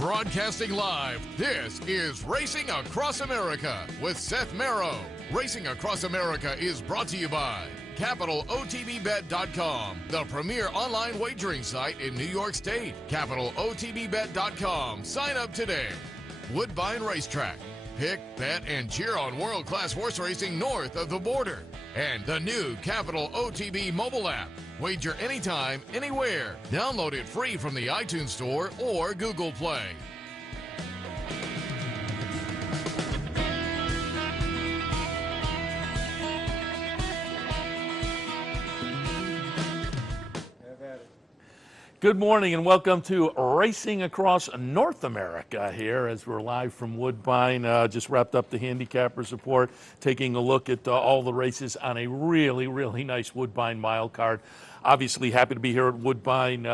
Broadcasting live, this is Racing Across America with Seth Merrow. Racing Across America is brought to you by CapitalOTBBet.com, the premier online wagering site in New York State. CapitalOTBBet.com. Sign up today. Woodbine Racetrack. Pick, bet, and cheer on world-class horse racing north of the border. And the new Capital OTB mobile app. Wager anytime, anywhere. Download it free from the iTunes Store or Google Play. Good morning and welcome to Racing Across North America here as we're live from Woodbine. Just wrapped up the Handicappers Report, taking a look at all the races on a really nice Woodbine mile card. Obviously happy to be here at Woodbine.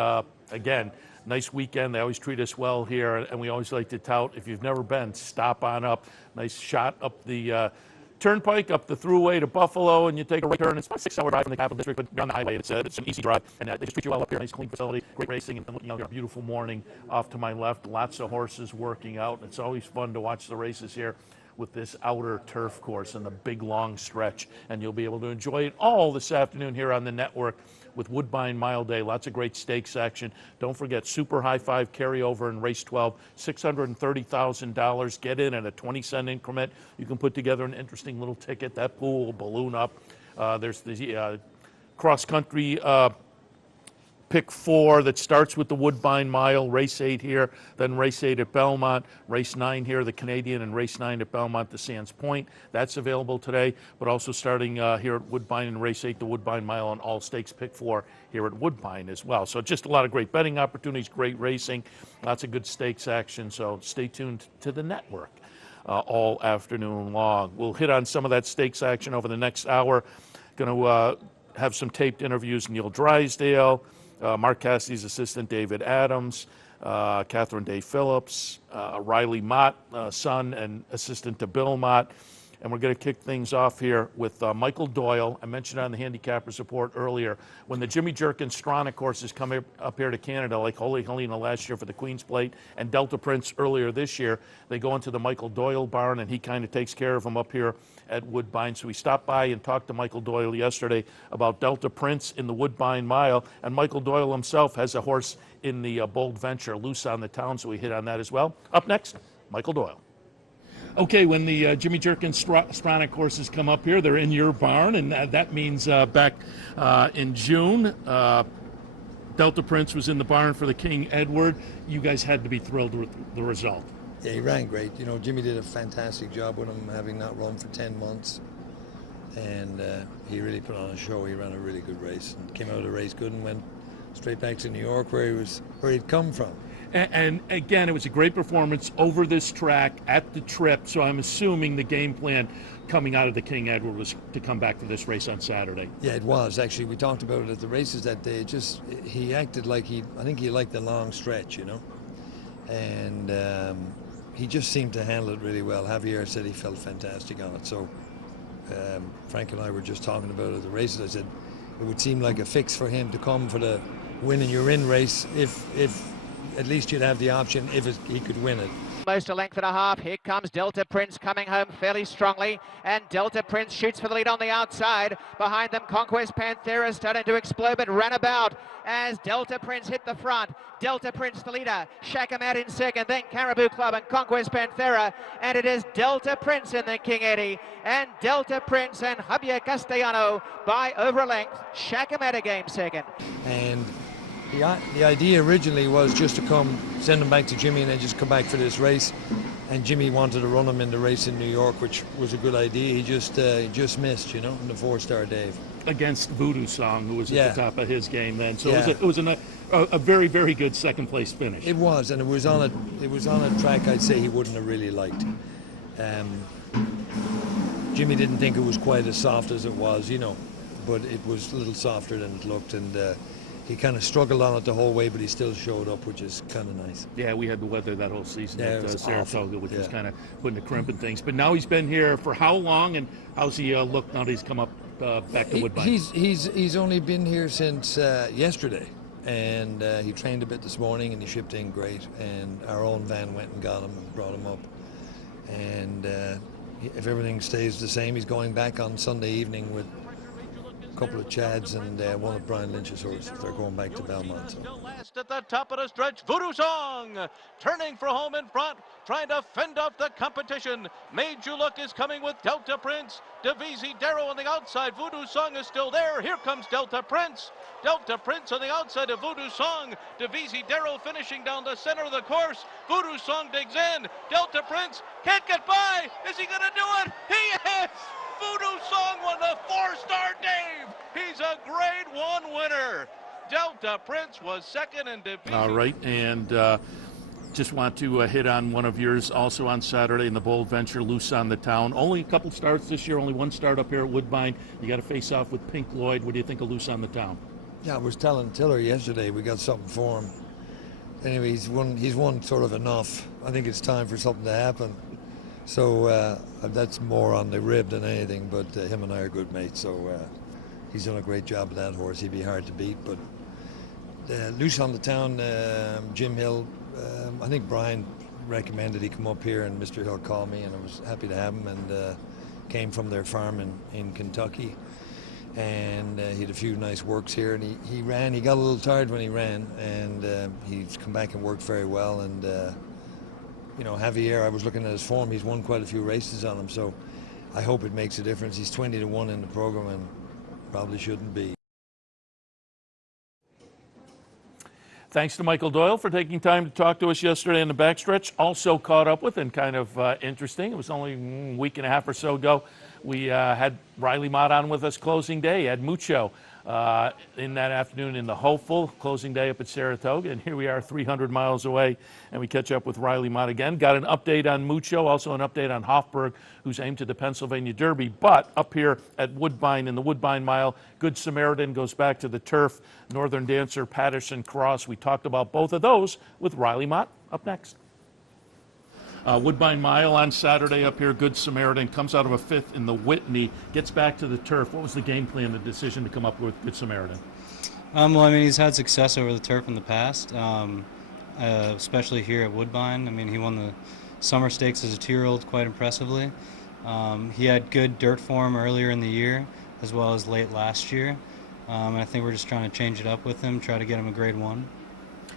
Again, nice weekend. They always treat us well here, and we always like to tout, if you've never been, stop on up. Nice shot up the Turnpike, up the thruway to Buffalo, and you take a right turn. It's about a 6-hour drive from the Capital District, but you're on the highway. It's an easy drive, and they just treat you well up here. Nice, clean facility, great racing, and looking out here, a beautiful morning off to my left. Lots of horses working out. It's always fun to watch the races here with this outer turf course and the big, long stretch, and you'll be able to enjoy it all this afternoon here on the network with Woodbine Mile Day. Lots of great stakes action. Don't forget Super High Five carryover in race 12, $630,000. Get in at a 20-cent increment. You can put together an interesting little ticket. That pool will balloon up. There's the cross-country pick 4 that starts with the Woodbine Mile, race 8 here, then race 8 at Belmont, race 9 here, the Canadian, and race 9 at Belmont, the Sands Point. That's available today, but also starting here at Woodbine in race 8, the Woodbine Mile, and all stakes pick 4 here at Woodbine as well. So just a lot of great betting opportunities, great racing, lots of good stakes action, so stay tuned to the network all afternoon long. We'll hit on some of that stakes action over the next hour. Going to have some taped interviews, Neil Drysdale, Mark Cassidy's assistant, David Adams, Catherine Day Phillips, Riley Mott, son and assistant to Bill Mott. And we're going to kick things off here with Michael Doyle. I mentioned on the Handicappers Report earlier, when the Jimmy Jerkin Stronach horses come up here to Canada, like Holy Helena last year for the Queen's Plate and Delta Prince earlier this year, they go into the Michael Doyle barn, and he kind of takes care of them up here at Woodbine. So we stopped by and talked to Michael Doyle yesterday about Delta Prince in the Woodbine Mile, and Michael Doyle himself has a horse in the Bold Venture, Loose on the Town, so we hit on that as well. Up next, Michael Doyle. Okay, when the Jimmy Jerkin Stronach horses come up here, they're in your barn, and that means back in June, Delta Prince was in the barn for the King Edward. You guys had to be thrilled with the result. Yeah, he ran great. You know, Jimmy did a fantastic job with him, having not run for 10 months. And he really put on a show. He ran a really good race and came out of the race good and went straight back to New York where he'd come from. And again, it was a great performance over this track at the trip, so I'm assuming the game plan coming out of the King Edward was to come back for this race on Saturday. Yeah, it was. Actually, we talked about it at the races that day. He acted like I think he liked the long stretch, you know. And he just seemed to handle it really well. Javier said he felt fantastic on it. So Frank and I were just talking about it at the races. I said it would seem like a fix for him to come for the win in your in race if at least you'd have the option if he could win it. Almost a length and a half. Here comes Delta Prince coming home fairly strongly, and Delta Prince shoots for the lead on the outside. Behind them, Conquest Panthera starting to explode, but ran about as Delta Prince hit the front. Delta Prince the leader, Shakamat in second, then Caribou Club and Conquest Panthera, and it is Delta Prince in the King Eddie, and Delta Prince and Javier Castellano by over a length. Shakamat again second. And the idea originally was just to send him back to Jimmy and then just come back for this race. And Jimmy wanted to run him in the race in New York, which was a good idea. He just missed, you know, in the 4-star Dave. Against Voodoo Song, who was at the top of his game then. So yeah. it was a very, very good second place finish. It was, and it was on a track I'd say he wouldn't have really liked. Jimmy didn't think it was quite as soft as it was, you know, but it was a little softer than it looked, and he kind of struggled on it the whole way, but he still showed up, which is kind of nice. Yeah, we had the weather that whole season at Saratoga, which was kind of putting a crimp in things. But now he's been here for how long, and how's he looked now that he's come up back to Woodbine? He's only been here since yesterday, and he trained a bit this morning, and he shipped in great. And our own van went and got him and brought him up. And if everything stays the same, he's going back on Sunday evening with a couple of Chads and one of Brian Lynch's horses. They're going back to Belmont. So. Last at the top of the stretch, Voodoo Song turning for home in front, trying to fend off the competition. Made You Look is coming with Delta Prince. Divisi Darrow on the outside. Voodoo Song is still there. Here comes Delta Prince. Delta Prince on the outside of Voodoo Song. Divisi Darrow finishing down the center of the course. Voodoo Song digs in. Delta Prince can't get by. Is he going to do it? He is! Voodoo Song won the 4-star Dave. He's a Grade 1 winner. Delta Prince was second in Divisi. All right, and just want to hit on one of yours also on Saturday in the Bold Venture, Loose on the Town. Only a couple starts this year, only one start up here at Woodbine. You got to face off with Pink Lloyd. What do you think of Loose on the Town? Yeah, I was telling Tiller yesterday we got something for him. Anyway, he's won sort of enough. I think it's time for something to happen. So that's more on the rib than anything, but him and I are good mates, so he's done a great job with that horse. He'd be hard to beat, but Loose on the Town, Jim Hill, I think Brian recommended he come up here, and Mr. Hill called me, and I was happy to have him, and came from their farm in Kentucky. And he had a few nice works here, and he ran. He got a little tired when he ran, and he's come back and worked very well. And you know, Javier, I was looking at his form. He's won quite a few races on him, so I hope it makes a difference. He's 20-1 in the program, and probably shouldn't be. Thanks to Michael Doyle for taking time to talk to us yesterday in the backstretch. Also caught up with and kind of interesting. It was only a week and a half or so ago. We had Riley Mott on with us closing day, had Mucho in that afternoon in the Hopeful, closing day up at Saratoga, and here we are 300 miles away, and we catch up with Riley Mott again. Got an update on Mucho, also an update on Hofburg, who's aimed to the Pennsylvania Derby, but up here at Woodbine in the Woodbine Mile, Good Samaritan goes back to the turf, Northern Dancer, Patterson Cross. We talked about both of those with Riley Mott up next. Woodbine Mile on Saturday up here. Good Samaritan comes out of a fifth in the Whitney, gets back to the turf. What was the game plan, the decision to come up with Good Samaritan? Well, I mean, he's had success over the turf in the past, especially here at Woodbine. I mean, he won the Summer Stakes as a 2-year-old quite impressively. He had good dirt form earlier in the year, as well as late last year. And I think we're just trying to change it up with him, try to get him a Grade 1.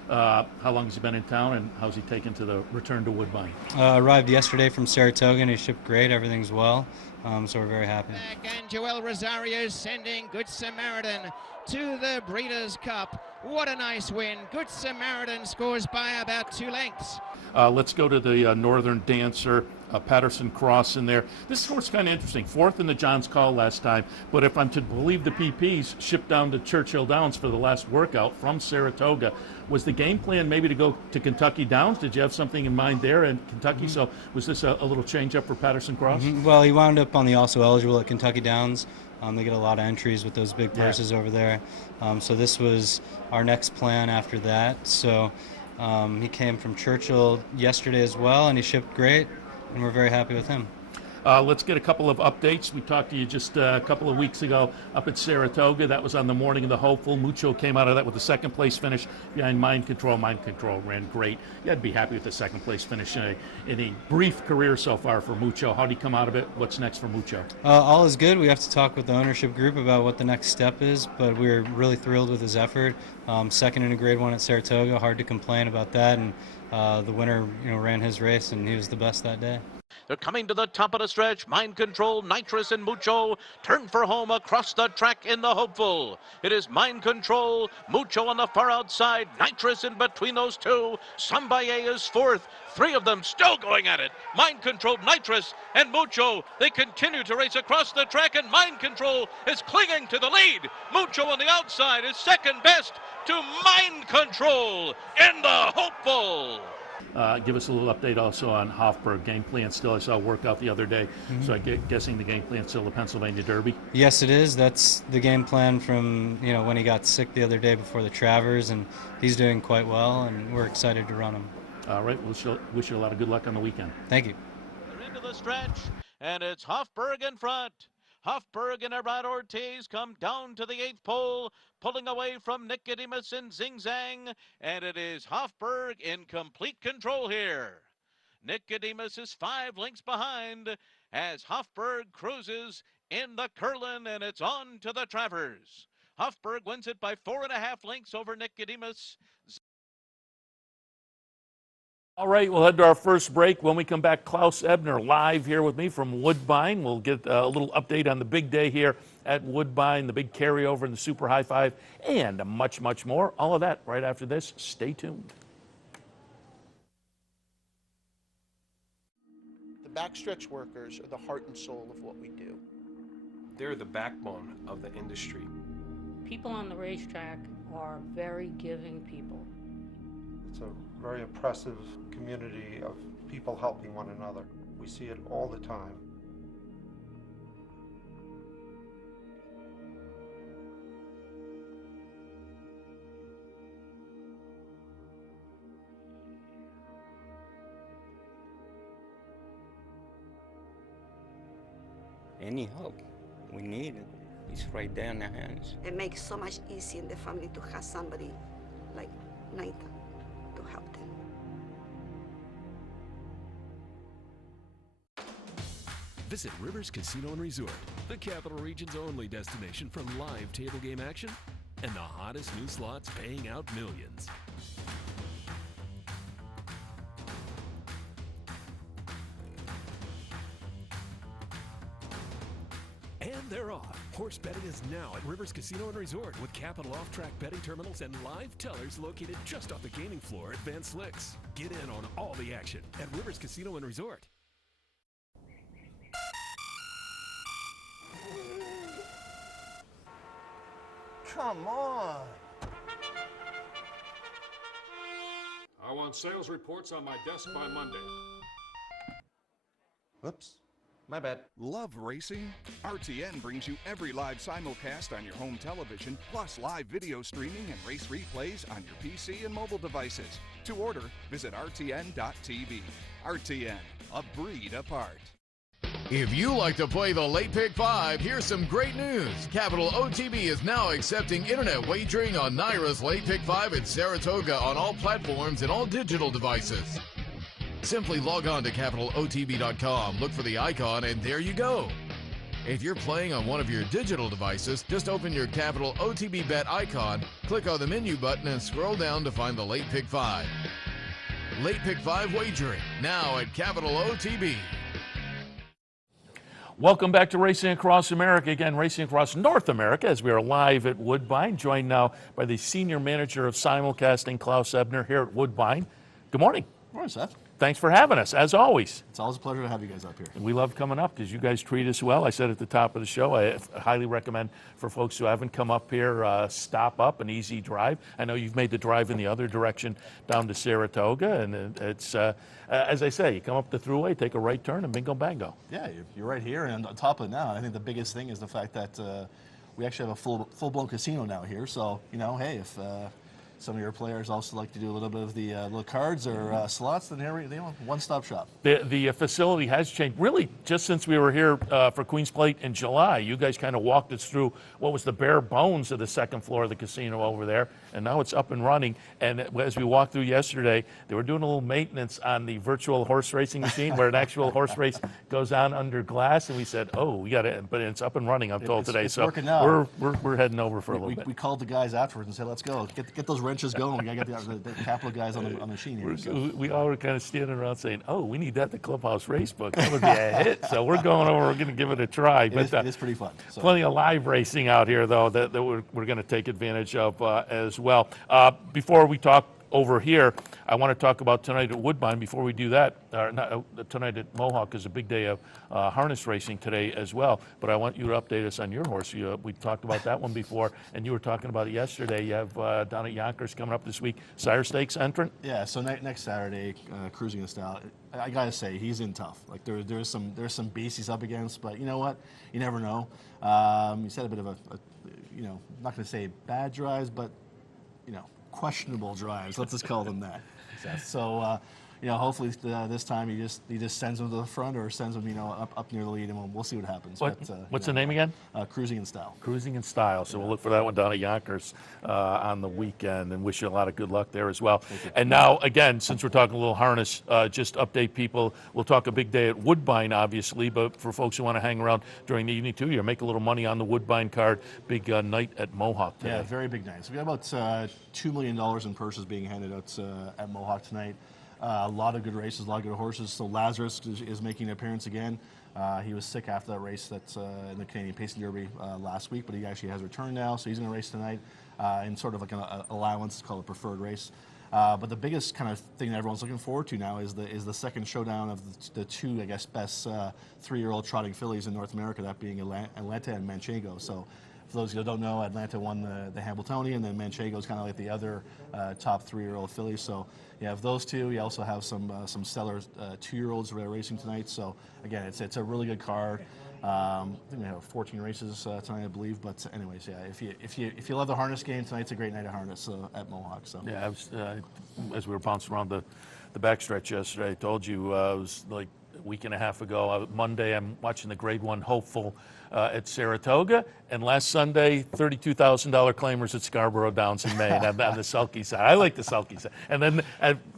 How long has he been in town, and how's he taken to the return to Woodbine? Arrived yesterday from Saratoga, and he shipped great. Everything's well, so we're very happy. And Joel Rosario sending Good Samaritan to the Breeders' Cup. What a nice win. Good Samaritan scores by about 2 lengths. Let's go to the Northern Dancer, Patterson Cross in there. This horse kind of interesting. 4th in the John's Call last time, but if I'm to believe the PPs, shipped down to Churchill Downs for the last workout from Saratoga. Was the game plan maybe to go to Kentucky Downs? Did you have something in mind there in Kentucky? So was this a little change up for Patterson Cross? Well, he wound up on the also eligible at Kentucky Downs. They get a lot of entries with those big purses over there. So this was our next plan after that. So he came from Churchill yesterday as well, and he shipped great, and we're very happy with him. Let's get a couple of updates. We talked to you just a couple of weeks ago up at Saratoga. That was on the morning of the Hopeful. Mucho came out of that with a 2nd place finish behind Mind Control. Mind Control ran great. You had to be happy with the 2nd place finish in a brief career so far for Mucho. How did he come out of it? What's next for Mucho? All is good. We have to talk with the ownership group about what the next step is, but we're really thrilled with his effort. 2nd in a Grade 1 at Saratoga. Hard to complain about that. And the winner, ran his race, and he was the best that day. They're coming to the top of the stretch. Mind Control, Nitrous, and Mucho turn for home across the track in the Hopeful. It is Mind Control, Mucho on the far outside, Nitrous in between those two. Sambaye is 4th. 3 of them still going at it. Mind Control, Nitrous, and Mucho. They continue to race across the track, and Mind Control is clinging to the lead. Mucho on the outside is second best to Mind Control in the Hopeful. Give us a little update also on Hofburg. Game plan still, I saw a workout the other day, so I'm guessing the game plan still the Pennsylvania Derby? Yes, it is. That's the game plan from when he got sick the other day before the Travers, and he's doing quite well, and we're excited to run him. All right, we'll wish you a lot of good luck on the weekend. Thank you. They're into the stretch, and it's Hofburg in front. Hofberg and Arad Ortiz come down to the 8th pole, pulling away from Nicodemus and Zing Zang, and it is Hofberg in complete control here. Nicodemus is 5 lengths behind as Hofberg cruises in the Curlin, and it's on to the Travers. Hofberg wins it by 4.5 lengths over Nicodemus. All right, we'll head to our first break. When we come back, Klaus Ebner live here with me from Woodbine. We'll get a little update on the big day here at Woodbine, the big carryover in the Super High Five, and much, much more. All of that right after this. Stay tuned. The backstretch workers are the heart and soul of what we do. They're the backbone of the industry. People on the racetrack are very giving people. It's a very impressive community of people helping one another. We see it all the time. Any help we need it, it's right there in their hands. It makes so much easier in the family to have somebody like Nathan to help them. Visit Rivers Casino and Resort, the Capital Region's only destination for live table game action and the hottest new slots paying out millions. And they're off. Horse betting is now at Rivers Casino and Resort with Capital off-track betting terminals and live tellers located just off the gaming floor at Van Slyck's. Get in on all the action at Rivers Casino and Resort. Come on. I want sales reports on my desk by Monday. Whoops. My bad. Love racing? RTN brings you every live simulcast on your home television, plus live video streaming and race replays on your PC and mobile devices. To order, visit rtn.tv. RTN, a breed apart. If you like to play the Late Pick 5, here's some great news. Capital OTB is now accepting internet wagering on NYRA's Late Pick 5 at Saratoga on all platforms and all digital devices. Simply log on to capitalotb.com, look for the icon, and there you go. If you're playing on one of your digital devices, just open your Capital OTB Bet icon, click on the menu button, and scroll down to find the Late Pick 5. Late Pick 5 wagering, now at Capital OTB. Welcome back to Racing Across America. Again, Racing Across North America as we are live at Woodbine, joined now by the Senior Manager of Simulcasting, Klaus Ebner, here at Woodbine. Good morning. Good morning, Seth. Thanks for having us, as always. It's always a pleasure to have you guys up here. And we love coming up because you guys treat us well. I said at the top of the show, I highly recommend for folks who haven't come up here, stop up, an easy drive. I know you've made the drive in the other direction down to Saratoga, and it's, as I say, you come up the thruway, take a right turn, and bingo bango. Yeah, you're right here, and on top of it now, I think the biggest thing is the fact that we actually have a full-blown casino now here, so, you know, hey, if some of your players also like to do a little bit of the little cards or slots, then here we, one-stop shop. The facility has changed really just since we were here for Queen's Plate in July. You guys kind of walked us through what was the bare bones of the second floor of the casino over there, and now it's up and running. And as we walked through yesterday, they were doing a little maintenance on the virtual horse racing machine where an actual horse race goes on under glass, and we said, oh, we got it, but it's up and running, I'm told today. It's so working now. We're heading over for a little bit. We called the guys afterwards and said, let's go, get those wrenches going. We got to get the Capital guys on the machine here. So. We all were kind of standing around saying, oh, we need that at the Clubhouse Race Book. That would be a hit. So we're going over, we're going to give it a try. It is pretty fun. So. Plenty of live racing out here, though, that we're going to take advantage of as well. Before we talk over here, I want to talk about tonight at Woodbine. Before we do that, tonight at Mohawk is a big day of harness racing today as well. But I want you to update us on your horse. We talked about that one before, and you were talking about it yesterday. You have down at Yonkers coming up this week, Sire Stakes entrant. Yeah, so next Saturday, Cruising the Style. I gotta say, he's in tough. Like there's some beasts he's up against, but you know what? You never know. He's had a bit of a not gonna say bad drives, but questionable drives. Let's just call them that. So, hopefully this time he just sends them to the front or sends them, up near the lead, and we'll see what happens. What's the name again? Cruising in Style. Cruising in Style. So we'll look for that one down at Yonkers on the weekend, and wish you a lot of good luck there as well. And now, again, since we're talking a little harness, just update people. We'll talk a big day at Woodbine, obviously, but for folks who want to hang around during the evening too, you make a little money on the Woodbine card. Big night at Mohawk today. Yeah, very big night. So we got about $2 million in purses being handed out at Mohawk tonight. A lot of good races, a lot of good horses. So Lazarus is making an appearance again. He was sick after that race that's in the Canadian Pacing Derby last week, but he actually has returned now, so he's going to race tonight in sort of like an allowance. It's called a preferred race. But the biggest kind of thing that everyone's looking forward to now is the second showdown of the two, I guess, best 3-year-old trotting fillies in North America, that being Atlanta and Manchego. So for those who don't know, Atlanta won the Hambletonian, and then Manchego is kind of like the other top 3-year-old fillies. So you have those two. You also have some stellar 2-year-olds that are racing tonight. So again, it's a really good card. I think we have 14 races tonight, I believe. But anyways, yeah, if you love the harness game, tonight's a great night of harness at Mohawk. So yeah, I was, as we were bouncing around the backstretch yesterday, I told you it was like a week and a half ago. Monday, I'm watching the Grade 1 Hopeful at Saratoga, and last Sunday, $32,000 claimers at Scarborough Downs in Maine on the sulky side. I like the sulky side. And then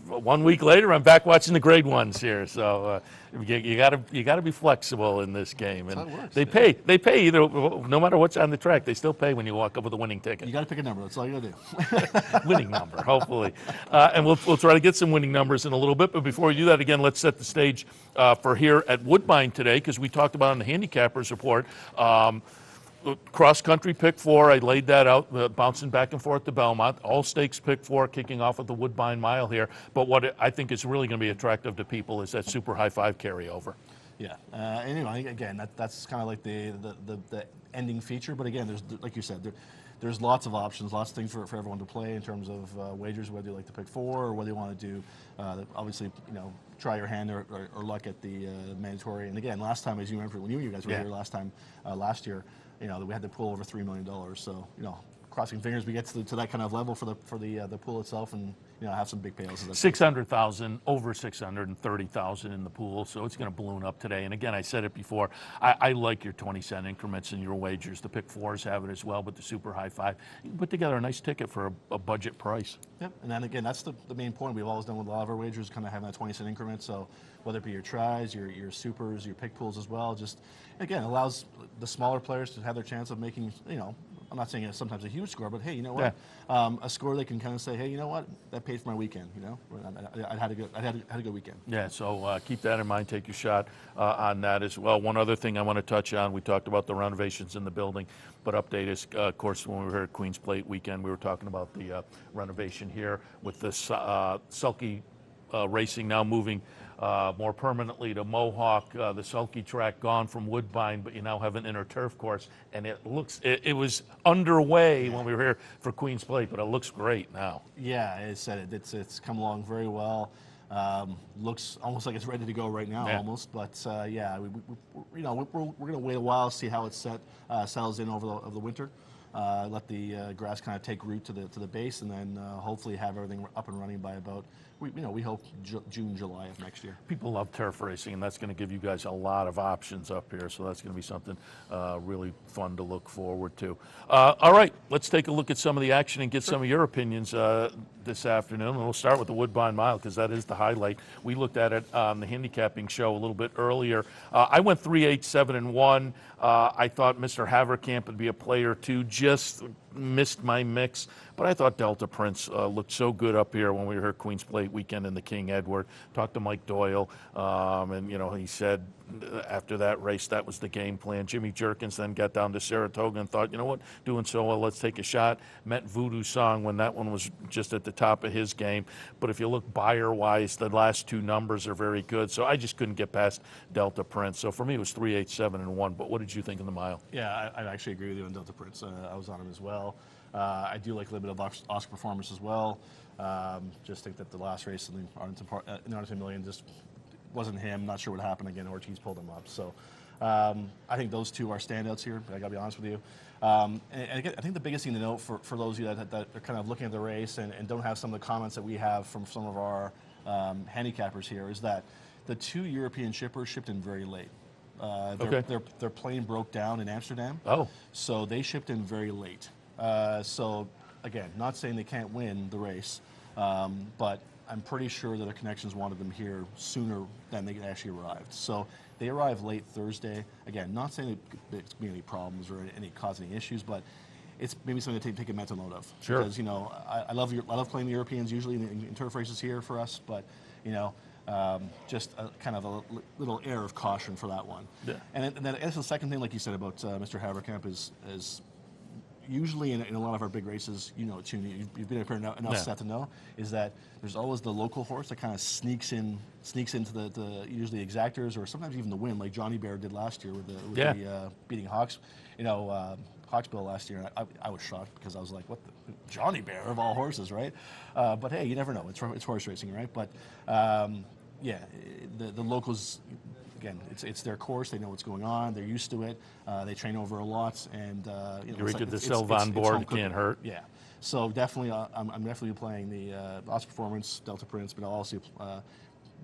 1 week later, I'm back watching the Grade 1s here. So you gotta be flexible in this game. And they pay either, no matter what's on the track, they still pay when you walk up with a winning ticket. You got to pick a number. That's all you got to do. Winning number, hopefully. And we'll try to get some winning numbers in a little bit. But before we do that, again, let's set the stage for here at Woodbine today, because we talked about on the handicappers report. Cross country pick 4, I laid that out, bouncing back and forth to Belmont. All stakes pick 4, kicking off at the Woodbine Mile here. But what I think is really going to be attractive to people is that Super High 5 carryover. Yeah, anyway, again, that's kind of like the ending feature. But again, there's, like you said, there's lots of options, lots of things for everyone to play in terms of wagers, whether you like to pick 4 or whether you want to do, obviously, try your hand or luck at the mandatory. And again, last time, as you remember, when you guys were here last time, last year, we had to pull over $3 million. So, crossing fingers, we get to that kind of level for the pool itself, and have some big payouts. 600,000, over 630,000 in the pool, so it's going to balloon up today. And again, I said it before, I like your 20-cent increments in your wagers. The pick 4s have it as well, but the Super High 5, you can put together a nice ticket for a budget price. Yep, and then again, that's the main point we've always done with a lot of our wagers, kind of having that 20-cent increment. So whether it be your tries, your supers, your pick pools as well, just again allows the smaller players to have their chance of making, I'm not saying it's sometimes a huge score, but hey, you know what? Yeah. A score they can kind of say, hey, you know what? That paid for my weekend. I had a good weekend. Yeah. So keep that in mind. Take your shot on that as well. One other thing I want to touch on. We talked about the renovations in the building, but update is, of course, when we were here at Queen's Plate weekend, we were talking about the renovation here with this sulky racing now moving more permanently to Mohawk. The sulky track gone from Woodbine, but you now have an inner turf course, and it it was underway when we were here for Queen's Plate, but it looks great now. Yeah, I said it's come along very well. Looks almost like it's ready to go right now, almost. But yeah, we're going to wait a while, see how it settles in over the winter. Let the grass kind of take root to the base, and then hopefully have everything up and running by about we hope June, July of next year. People love turf racing, and that's going to give you guys a lot of options up here. So that's going to be something really fun to look forward to. All right, let's take a look at some of the action and get some of your opinions this afternoon. And we'll start with the Woodbine Mile, because that is the highlight. We looked at it on the handicapping show a little bit earlier. I went 3-8-7-1. I thought Mr. Haverkamp would be a play or two. Just missed my mix, but I thought Delta Prince looked so good up here when we were here at Queen's Plate weekend in the King Edward. Talked to Mike Doyle, and he said after that race that was the game plan. Jimmy Jerkins then got down to Saratoga and thought, you know what, doing so well, let's take a shot. Met Voodoo Song when that one was just at the top of his game. But if you look buyer-wise, the last two numbers are very good. So I just couldn't get past Delta Prince. So for me, it was 3-8-7-1. But what did you think of the mile? Yeah, I actually agree with you on Delta Prince. I was on him as well. I do like a little bit of Oscar performance as well. Just think that the last race in the Arlington Million just wasn't him. Not sure what happened again. Ortiz pulled him up. So I think those two are standouts here. I got to be honest with you. And again, I think the biggest thing to note for those of you that are kind of looking at the race and don't have some of the comments that we have from some of our handicappers here, is that the 2 European shippers shipped in very late. Okay. Their plane broke down in Amsterdam. Oh. So they shipped in very late. So again, not saying they can't win the race, but I'm pretty sure that their connections wanted them here sooner than they actually arrived. So they arrived late Thursday. Again, not saying there's going to be any problems or cause any issues, but it's maybe something to take a mental note of. Sure. Because, you know, I love playing the Europeans usually in turf races here for us, but, you know, just kind of a little air of caution for that one. Yeah. And then I guess the second thing, like you said about Mr. Haverkamp, is usually in a lot of our big races, you know, Tune, you've been up here enough set to know, is that there's always the local horse that kind of sneaks into the usually exactors or sometimes even the win, like Johnny Bear did last year with the beating Hawks, you know, Hawksbill last year. I was shocked because I was like, what the Johnny Bear of all horses, right? But hey, you never know. It's horse racing, right? But yeah, the locals. Again, it's their course. They know what's going on. They're used to it. They train over a lot, and you know, the Silva on board. It can't hurt. Yeah. So definitely, I'm definitely playing the Lost Performance, Delta Prince, but I'll also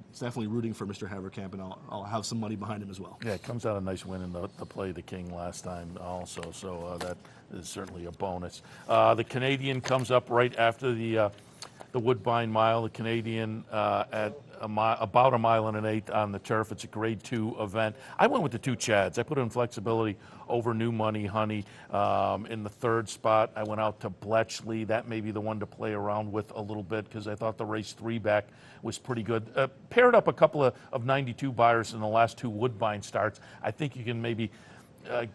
it's definitely rooting for Mr. Haverkamp, and I'll have some money behind him as well. Yeah, it comes out a nice win in the Play the King last time also, so that is certainly a bonus. The Canadian comes up right after the Woodbine Mile. The Canadian at about a mile and an eighth on the turf. It's a grade 2 event. I went with the 2 Chads. I put in Flexibility over New Money Honey in the 3rd spot. I went out to Bletchley. That may be the one to play around with a little bit because I thought the race 3 back was pretty good. Paired up a couple of 92 buyers in the last 2 Woodbine starts. I think you can maybe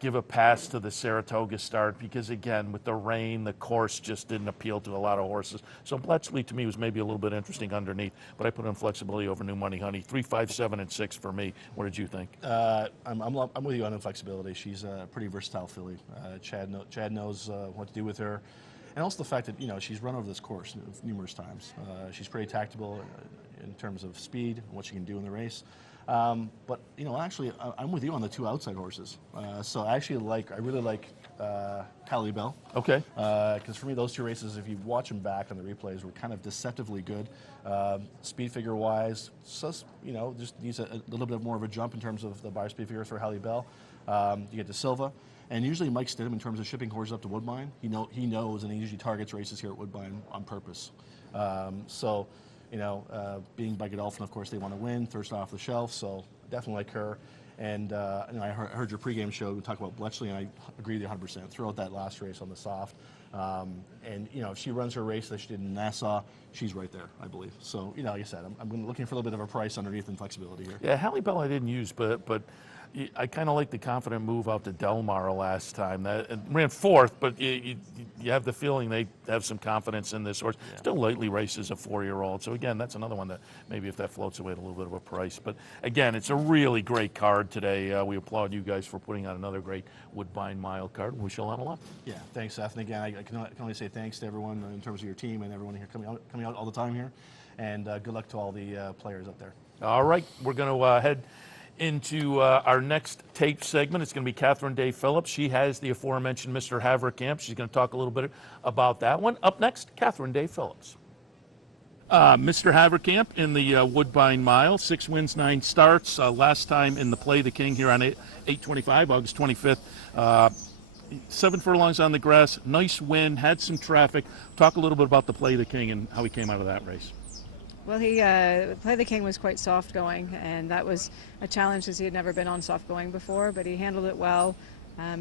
give a pass to the Saratoga start because, again, with the rain, the course just didn't appeal to a lot of horses. So Bletchley, to me, was maybe a little bit interesting underneath, but I put in Flexibility over New Money Honey. 3, 5, 7, and 6 for me. What did you think? I'm with you on Inflexibility. She's a pretty versatile filly. Chad knows what to do with her. And also the fact that, you know, she's run over this course numerous times. She's pretty tactable in terms of speed and what she can do in the race. But, you know, actually, I'm with you on the 2 outside horses. So I really like Halle Bell. Okay. Because for me, those 2 races, if you watch them back on the replays, were kind of deceptively good. Speed figure wise, so, you know, just needs a little bit more of a jump in terms of the buyer speed figure for Halle Bell. You get to Silva. And usually Mike Stidham, in terms of shipping horses up to Woodbine, he knows and he usually targets races here at Woodbine on purpose. So, you know, being by Godolphin, of course, they want to win, first off the shelf, so definitely like her. And you know, I heard your pregame show, we talked about Bletchley, and I agree with you 100%. Throughout that last race on the soft. And, you know, if she runs her race that she did in Nassau, she's right there, I believe. So, you know, like I said, I'm looking for a little bit of a price underneath and Flexibility here. Yeah, Halle Bell I didn't use, but I kind of like the confident move out to Del Mar last time. That it ran 4th, but you have the feeling they have some confidence in this horse. Yeah. Still lightly races a 4-year-old. So again, that's another one that maybe if that floats away at a little bit of a price. But again, it's a really great card today. We applaud you guys for putting on another great Woodbine Mile card. We wish you a lot of luck. Yeah, thanks, Seth. And again, I can only say thanks to everyone in terms of your team and everyone here coming out all the time here. And good luck to all the players up there. All right, we're going to head into our next tape segment. It's going to be Catherine Day Phillips. She has the aforementioned Mr. Haverkamp. She's going to talk a little bit about that one. Up next, Catherine Day Phillips. Mr. Haverkamp in the Woodbine Mile, 6 wins, 9 starts. Last time in the Play the King here on 8/25, August 25th. 7 furlongs on the grass, nice win, had some traffic. Talk a little bit about the Play the King and how he came out of that race. Well, Play the King was quite soft going, and that was a challenge as he had never been on soft going before, but he handled it well.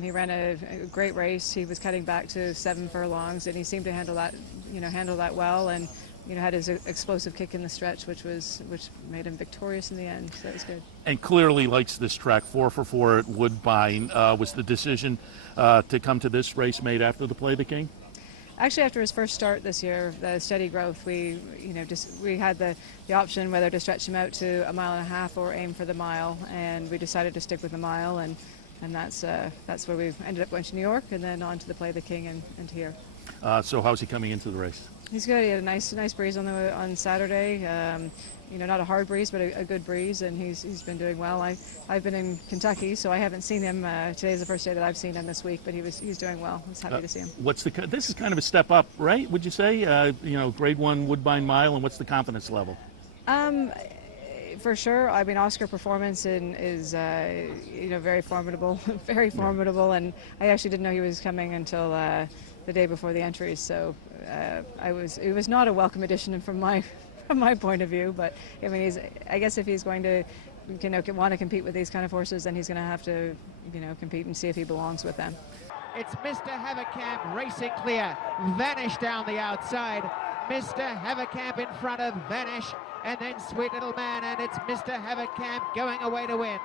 He ran a great race. He was cutting back to 7 furlongs, and he seemed to handle that well, and had his explosive kick in the stretch, which made him victorious in the end. So that was good. And clearly likes this track. 4 for 4 at Woodbine. Was the decision to come to this race made after the Play the King? Actually, after his first start this year, the steady growth, we had the option whether to stretch him out to 1.5 miles or aim for the mile, and we decided to stick with the mile, and that's where we ended up going to New York, and then on to the Play the King and here. So how's he coming into the race? He's good. He had a nice breeze on Saturday. Not a hard breeze, but a good breeze, and he's been doing well. I've been in Kentucky, so I haven't seen him. Today's the first day that I've seen him this week, but he's doing well. I was happy to see him. This is kind of a step up, right? Would you say? Grade 1 Woodbine Mile, and what's the confidence level? For sure. I mean, Oscar Performance is very formidable, very formidable, and I actually didn't know he was coming until the day before the entries. So it was not a welcome addition from my point of view. But I mean, I guess if he's going to want to compete with these kind of horses, then he's going to have to compete and see if he belongs with them. It's Mr. Haverkamp racing clear. Vanish down the outside. Mr. Haverkamp in front of Vanish. And then Sweet Little Man, and it's Mr. Haverkamp going away to win.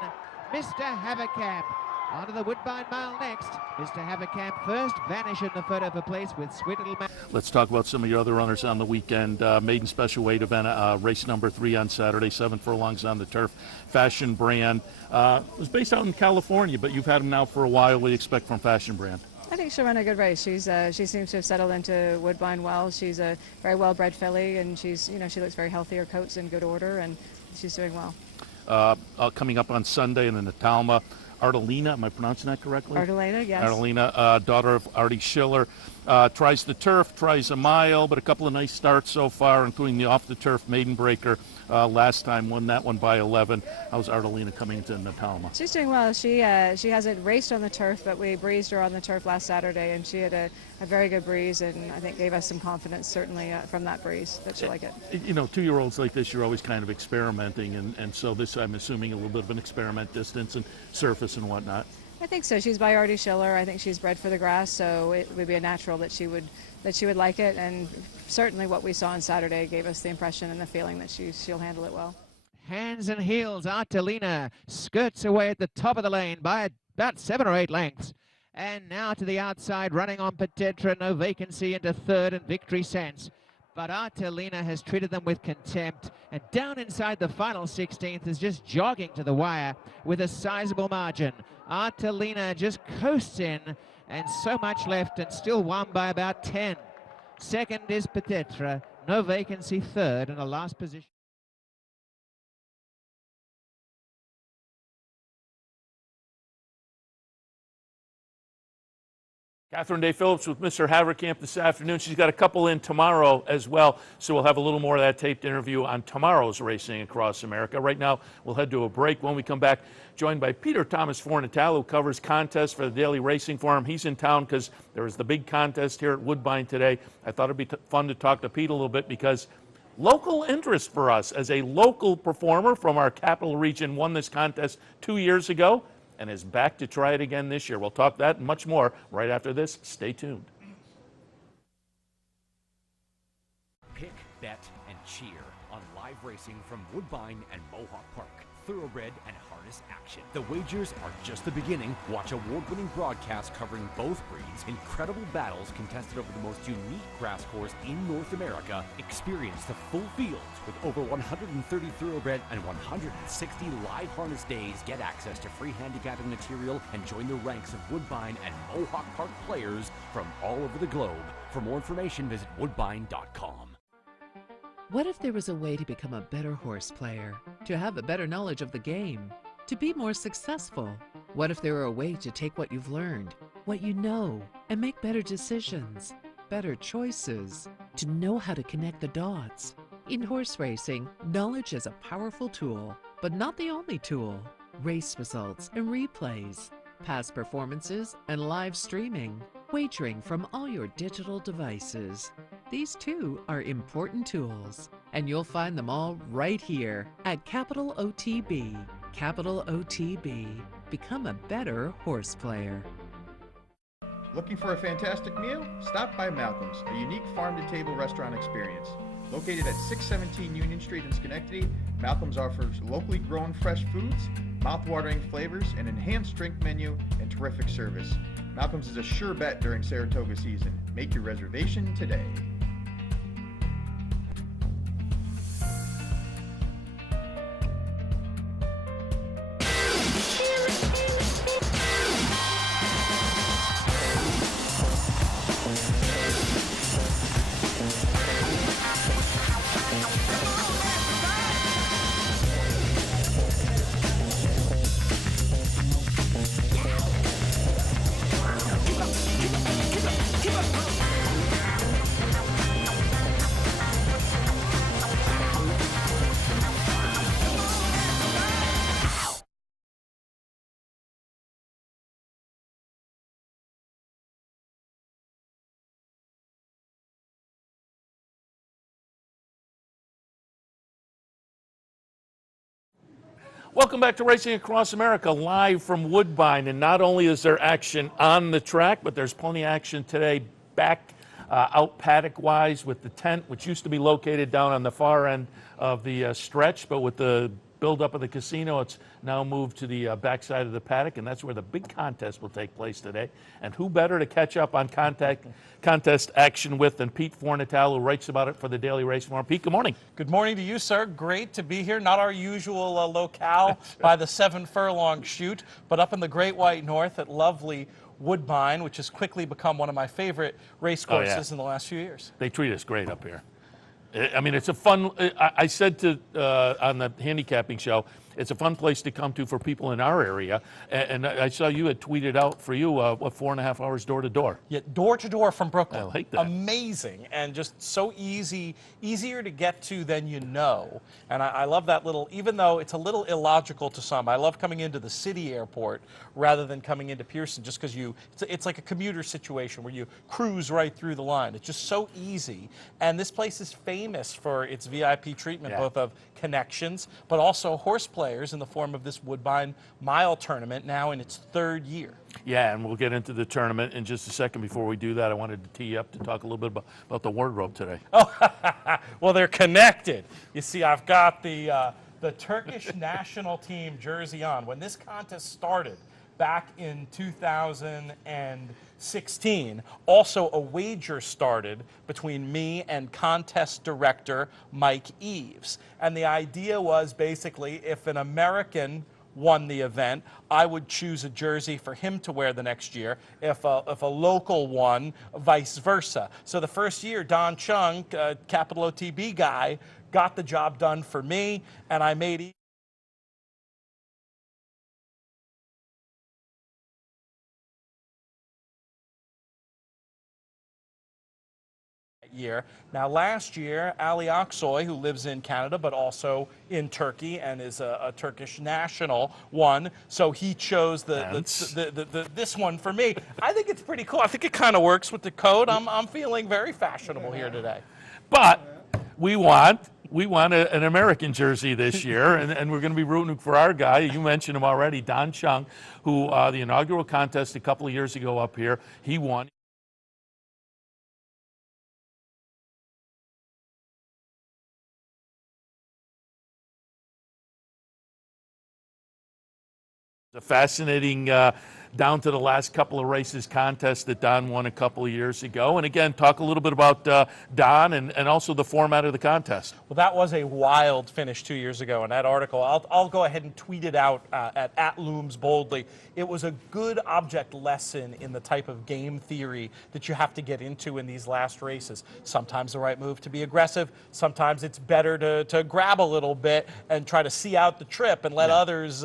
Mr. Haverkamp onto the Woodbine Mile next. Mr. Haverkamp first, Vanish in the photo for place with Sweet Little Man. Let's talk about some of your other runners on the weekend. Maiden Special Weight event, race number 3 on Saturday, 7 furlongs on the turf. Fashion Brand was based out in California, but you've had him now for a while. What do you expect from Fashion Brand? I think she'll run a good race. She seems to have settled into Woodbine well. She's a very well-bred filly, and she looks very healthy. Her coat's in good order, and she's doing well. Coming up on Sunday in the Natalma, Artelina, am I pronouncing that correctly? Artelina, yes. Artelina, daughter of Artie Schiller, tries the turf, tries a mile, but a couple of nice starts so far, including the off-the-turf Maiden Breaker. Last time won that one by 11. How's Artelina coming to Natalma? She's doing well. She hasn't raced on the turf, but we breezed her on the turf last Saturday, and she had a very good breeze, and I think gave us some confidence, certainly, from that breeze, that she'll like it. 2-year-olds like this, you're always kind of experimenting, and so this, I'm assuming, a little bit of an experiment, distance and surface and whatnot. I think so. She's by Artie Schiller. I think she's bred for the grass, so it would be a natural that she would like it, and certainly what we saw on Saturday gave us the impression and the feeling that she'll handle it well. Hands and heels, Artelina skirts away at the top of the lane by about 7 or 8 lengths. And now to the outside, running on Petetra, no vacancy into third and Victory Sense. But Artelina has treated them with contempt, and down inside the final 16th is just jogging to the wire with a sizable margin. Artelina just coasts in, and so much left, and still won by about 10. Second is Petetra, no vacancy third, and a last position. Catherine Day Phillips with Mr. Haverkamp this afternoon. She's got a couple in tomorrow as well, so we'll have a little more of that taped interview on tomorrow's Racing Across America. Right now, we'll head to a break. When we come back, joined by Peter Thomas Fornatale, who covers contests for the Daily Racing Forum. He's in town because there was the big contest here at Woodbine today. I thought it'd be fun to talk to Pete a little bit because local interest for us as a local performer from our capital region won this contest 2 years ago and is back to try it again this year. We'll talk that and much more right after this. Stay tuned. Pick, bet, and cheer on live racing from Woodbine and Mohawk Park. Thoroughbred and harness action. The wagers are just the beginning. Watch award-winning broadcasts covering both breeds, incredible battles contested over the most unique grass course in North America. Experience the full fields with over 130 thoroughbred and 160 live harness days. Get access to free handicapping material and join the ranks of Woodbine and Mohawk Park players from all over the globe. For more information, visit woodbine.com. What if there was a way to become a better horse player, to have a better knowledge of the game, to be more successful? What if there were a way to take what you've learned, what you know, and make better decisions, better choices, to know how to connect the dots? In horse racing, knowledge is a powerful tool, but not the only tool. Race results and replays, past performances and live streaming, wagering from all your digital devices. These too are important tools, and you'll find them all right here at Capital OTB. Capital OTB. Become a better horse player. Looking for a fantastic meal? Stop by Malcolm's, a unique farm-to-table restaurant experience. Located at 617 Union Street in Schenectady, Malcolm's offers locally grown fresh foods, mouth-watering flavors, an enhanced drink menu, and terrific service. Malcolm's is a sure bet during Saratoga season. Make your reservation today. Welcome back to Racing Across America, live from Woodbine. And not only is there action on the track, but there's plenty of action today back out paddock-wise with the tent, which used to be located down on the far end of the stretch, but with the build-up of the casino, it's now moved to the backside of the paddock, and that's where the big contest will take place today. And who better to catch up on contest action with than Pete Fornatal, who writes about it for the Daily Race Forum. Pete, good morning. Good morning to you, sir. Great to be here. Not our usual locale by the 7 furlong chute, but up in the Great White North at lovely Woodbine, which has quickly become one of my favorite race courses in the last few years. They treat us great up here. I mean, it's a fun, I said to on the handicapping show, it's a fun place to come to for people in our area. And I saw you had tweeted out for you, what, 4.5 hours door to door? Yeah, door to door from Brooklyn. I like that. Amazing, and just so easy, easier to get to than you know. And I love that little, even though it's a little illogical to some, I love coming into the city airport rather than coming into Pearson, just because it's like a commuter situation where you cruise right through the line. It's just so easy. And this place is famous for its VIP treatment, both of connections, but also horse players in the form of this Woodbine Mile Tournament, now in its 3rd year. Yeah, and we'll get into the tournament in just a second. Before we do that, I wanted to tee you up to talk a little bit about the wardrobe today. Oh, well, they're connected. You see, I've got the Turkish national team jersey on. When this contest started back in 2016, also a wager started between me and contest director Mike Eves. And the idea was basically if an American won the event, I would choose a jersey for him to wear the next year. If a local won, vice versa. So the first year, Don Chung, capital OTB guy, got the job done for me, and I made year. Now last year, Ali Aksoy, who lives in Canada but also in Turkey and is a Turkish national, won. So he chose this one for me. I think it's pretty cool. I think it kind of works with the code. I'm feeling very fashionable here today. But we want an American jersey this year, and we're going to be rooting for our guy. You mentioned him already, Don Chung, who the inaugural contest a couple of years ago up here, he won. A fascinating down to the last couple of races contest that Don won a couple of years ago. And again, talk a little bit about Don and also the format of the contest. Well, that was a wild finish 2 years ago. In that article, I'll go ahead and tweet it out at Looms Boldly. It was a good object lesson in the type of game theory that you have to get into in these last races. Sometimes the right move to be aggressive. Sometimes it's better to grab a little bit and try to see out the trip and let others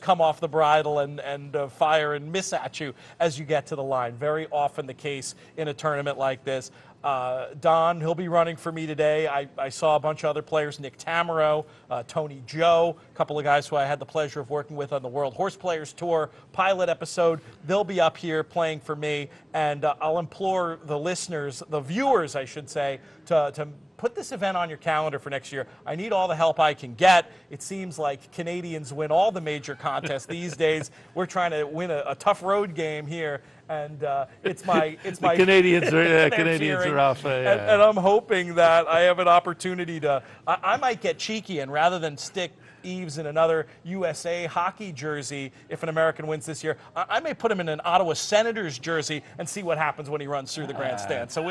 come off the bridle and fire and miss at you as you get to the line. Very often the case in a tournament like this. Don, he'll be running for me today. I saw a bunch of other players, Nick Tamaro, Tony Joe, a couple of guys who I had the pleasure of working with on the World Horse Players Tour pilot episode. They'll be up here playing for me, and I'll implore the listeners, the viewers, I should say, to put this event on your calendar for next year. I need all the help I can get. It seems like Canadians win all the major contests these days. We're trying to win a tough road game here, and it's my Canadians are off. And I'm hoping that I have an opportunity to. I might get cheeky, and rather than stick Eves in another USA hockey jersey if an American wins this year, I may put him in an Ottawa Senators jersey and see what happens when he runs through the grandstand. So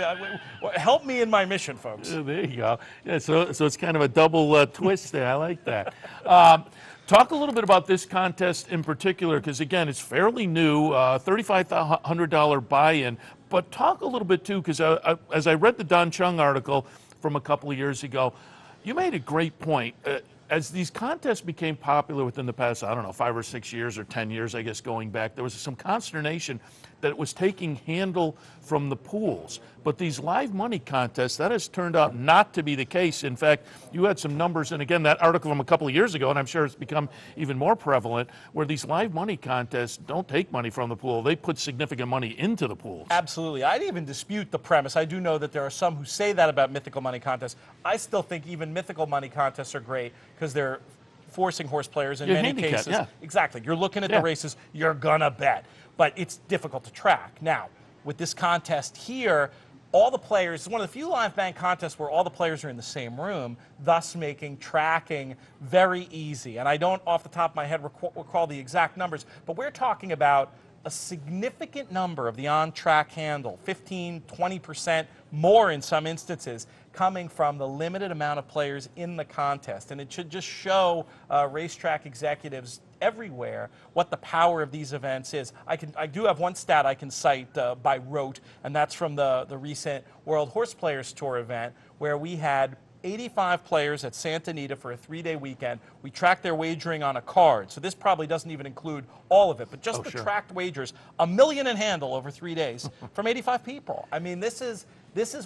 help me in my mission, folks. There you go. Yeah, so it's kind of a double twist there. I like that. Talk a little bit about this contest in particular, because again, it's fairly new, $3,500 buy-in. But talk a little bit too, because as I read the Don Chung article from a couple of years ago, you made a great point. As these contests became popular within the past, I don't know, 5 or 6 years or 10 years, I guess, going back, there was some consternation that it was taking handle from the pools. But these live money contests, that has turned out not to be the case. In fact, you had some numbers, and again, that article from a couple of years ago, and I'm sure it's become even more prevalent, where these live money contests don't take money from the pool. They put significant money into the pools. Absolutely. I'd even dispute the premise. I do know that there are some who say that about mythical money contests. I still think even mythical money contests are great because they're forcing horse players in You're many handicapped, cases. yeah. Exactly. You're looking at Yeah. the races, you're gonna bet. But it's difficult to track. Now, with this contest here, all the players, it's one of the few live bank contests where all the players are in the same room, thus making tracking very easy. And I don't, off the top of my head, recall the exact numbers, but we're talking about a significant number of the on-track handle, 15, 20% more in some instances, coming from the limited amount of players in the contest. And it should just show racetrack executives everywhere what the power of these events is. I do have one stat I can cite by rote, and that's from the recent World Horse Players Tour event, where we had 85 players at Santa Anita for a 3-day weekend. We tracked their wagering on a card, so this probably doesn't even include all of it, but just the tracked wagers, $1 million in handle over 3 days from 85 people. I mean, this is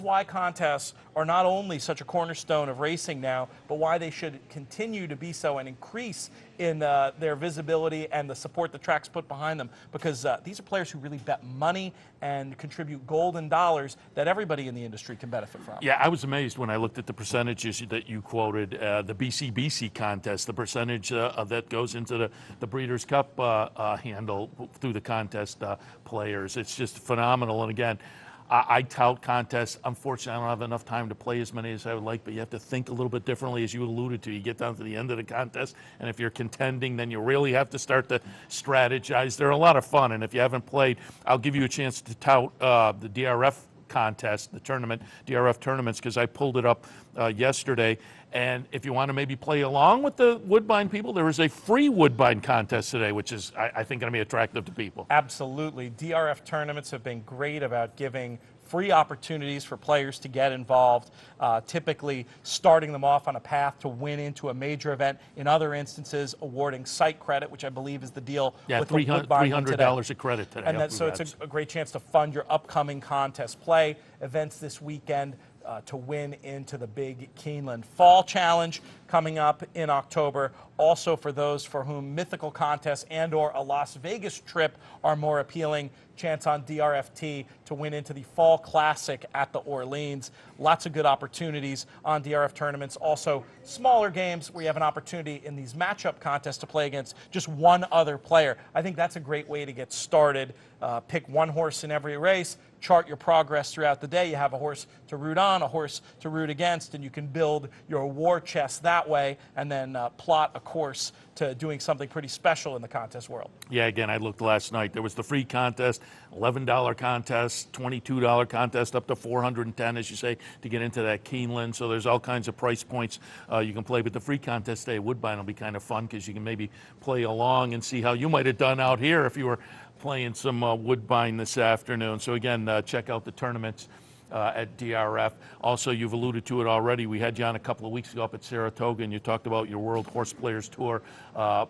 why contests are not only such a cornerstone of racing now, but why they should continue to be so and increase in their visibility and the support the tracks put behind them, because these are players who really bet money and contribute golden dollars that everybody in the industry can benefit from. Yeah, I was amazed when I looked at the percentages that you quoted, the BCBC contest, the percentage that goes into the Breeders' Cup handle through the contest players. It's just phenomenal. And again, I tout contests. Unfortunately, I don't have enough time to play as many as I would like, but you have to think a little bit differently, as you alluded to. You get down to the end of the contest, and if you're contending, then you really have to start to strategize. They're a lot of fun, and if you haven't played, I'll give you a chance to tout the DRF contest, the tournament, DRF tournaments, because I pulled it up yesterday. And if you want to maybe play along with the Woodbine people, there is a free Woodbine contest today, which is, I think, going to be attractive to people. Absolutely. DRF tournaments have been great about giving free opportunities for players to get involved, typically starting them off on a path to win into a major event. In other instances, awarding site credit, which I believe is the deal with the Woodbine one today. $300 of credit today. And so it's a great chance to fund your upcoming contest play. Events this weekend to win into the big Keeneland Fall Challenge coming up in October. Also, for those for whom mythical contests and or a Las Vegas trip are more appealing, chance on DRFT to win into the Fall Classic at the Orleans. Lots of good opportunities on DRF tournaments. Also, smaller games where you have an opportunity in these matchup contests to play against just one other player. I think that's a great way to get started. Pick one horse in every race, chart your progress throughout the day. You have a horse to root on, a horse to root against, and you can build your war chest that way and then plot a course to doing something pretty special in the contest world. Yeah, again, I looked last night. There was the free contest, $11 contest, $22 contest, up to $410, as you say, to get into that Keeneland. So there's all kinds of price points you can play. But the free contest today at Woodbine will be kind of fun, because you can maybe play along and see how you might have done out here if you were playing some Woodbine this afternoon. So again, check out the tournaments at DRF. Also, you've alluded to it already. We had you on a couple of weeks ago up at Saratoga, and you talked about your World Horse Players Tour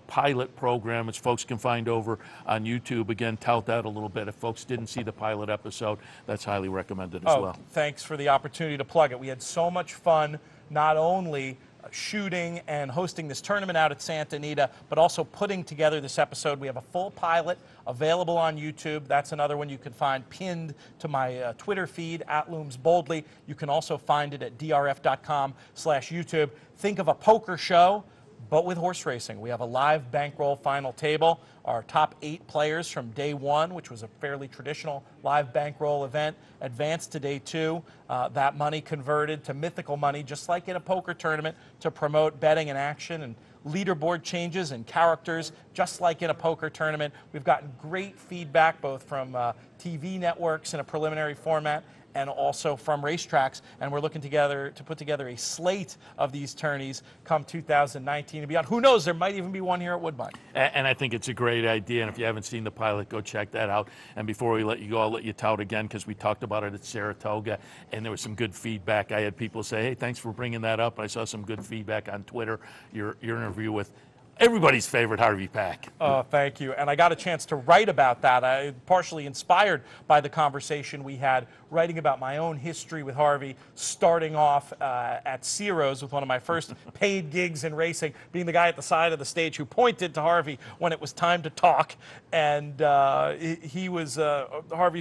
pilot program, which folks can find over on YouTube. Again, tout that a little bit. If folks didn't see the pilot episode, that's highly recommended as well. Thanks for the opportunity to plug it. We had so much fun, not only shooting and hosting this tournament out at Santa Anita, but also putting together this episode. We have a full pilot available on YouTube. That's another one you can find pinned to my Twitter feed, @LoomsBoldly. You can also find it at drf.com/YouTube. Think of a poker show, but with horse racing. We have a live bankroll final table. Our top 8 players from day 1, which was a fairly traditional live bankroll event, advanced to day 2. That money converted to mythical money, just like in a poker tournament, to promote betting and action, and leaderboard changes and characters, just like in a poker tournament. We've gotten great feedback both from TV networks in a preliminary format and also from racetracks, and we're looking to put together a slate of these tourneys come 2019 and beyond. Who knows, there might even be one here at Woodbine. And I think it's a great idea, and if you haven't seen the pilot, go check that out. And before we let you go, I'll let you tout again, because we talked about it at Saratoga, and there was some good feedback. I had people say, hey, thanks for bringing that up. I saw some good feedback on Twitter. Your interview with everybody's favorite Harvey Pack. Oh, thank you. And I got a chance to write about that, partially inspired by the conversation we had, writing about my own history with Harvey, starting off at Ciro's with one of my first paid gigs in racing, being the guy at the side of the stage who pointed to Harvey when it was time to talk. And Harvey's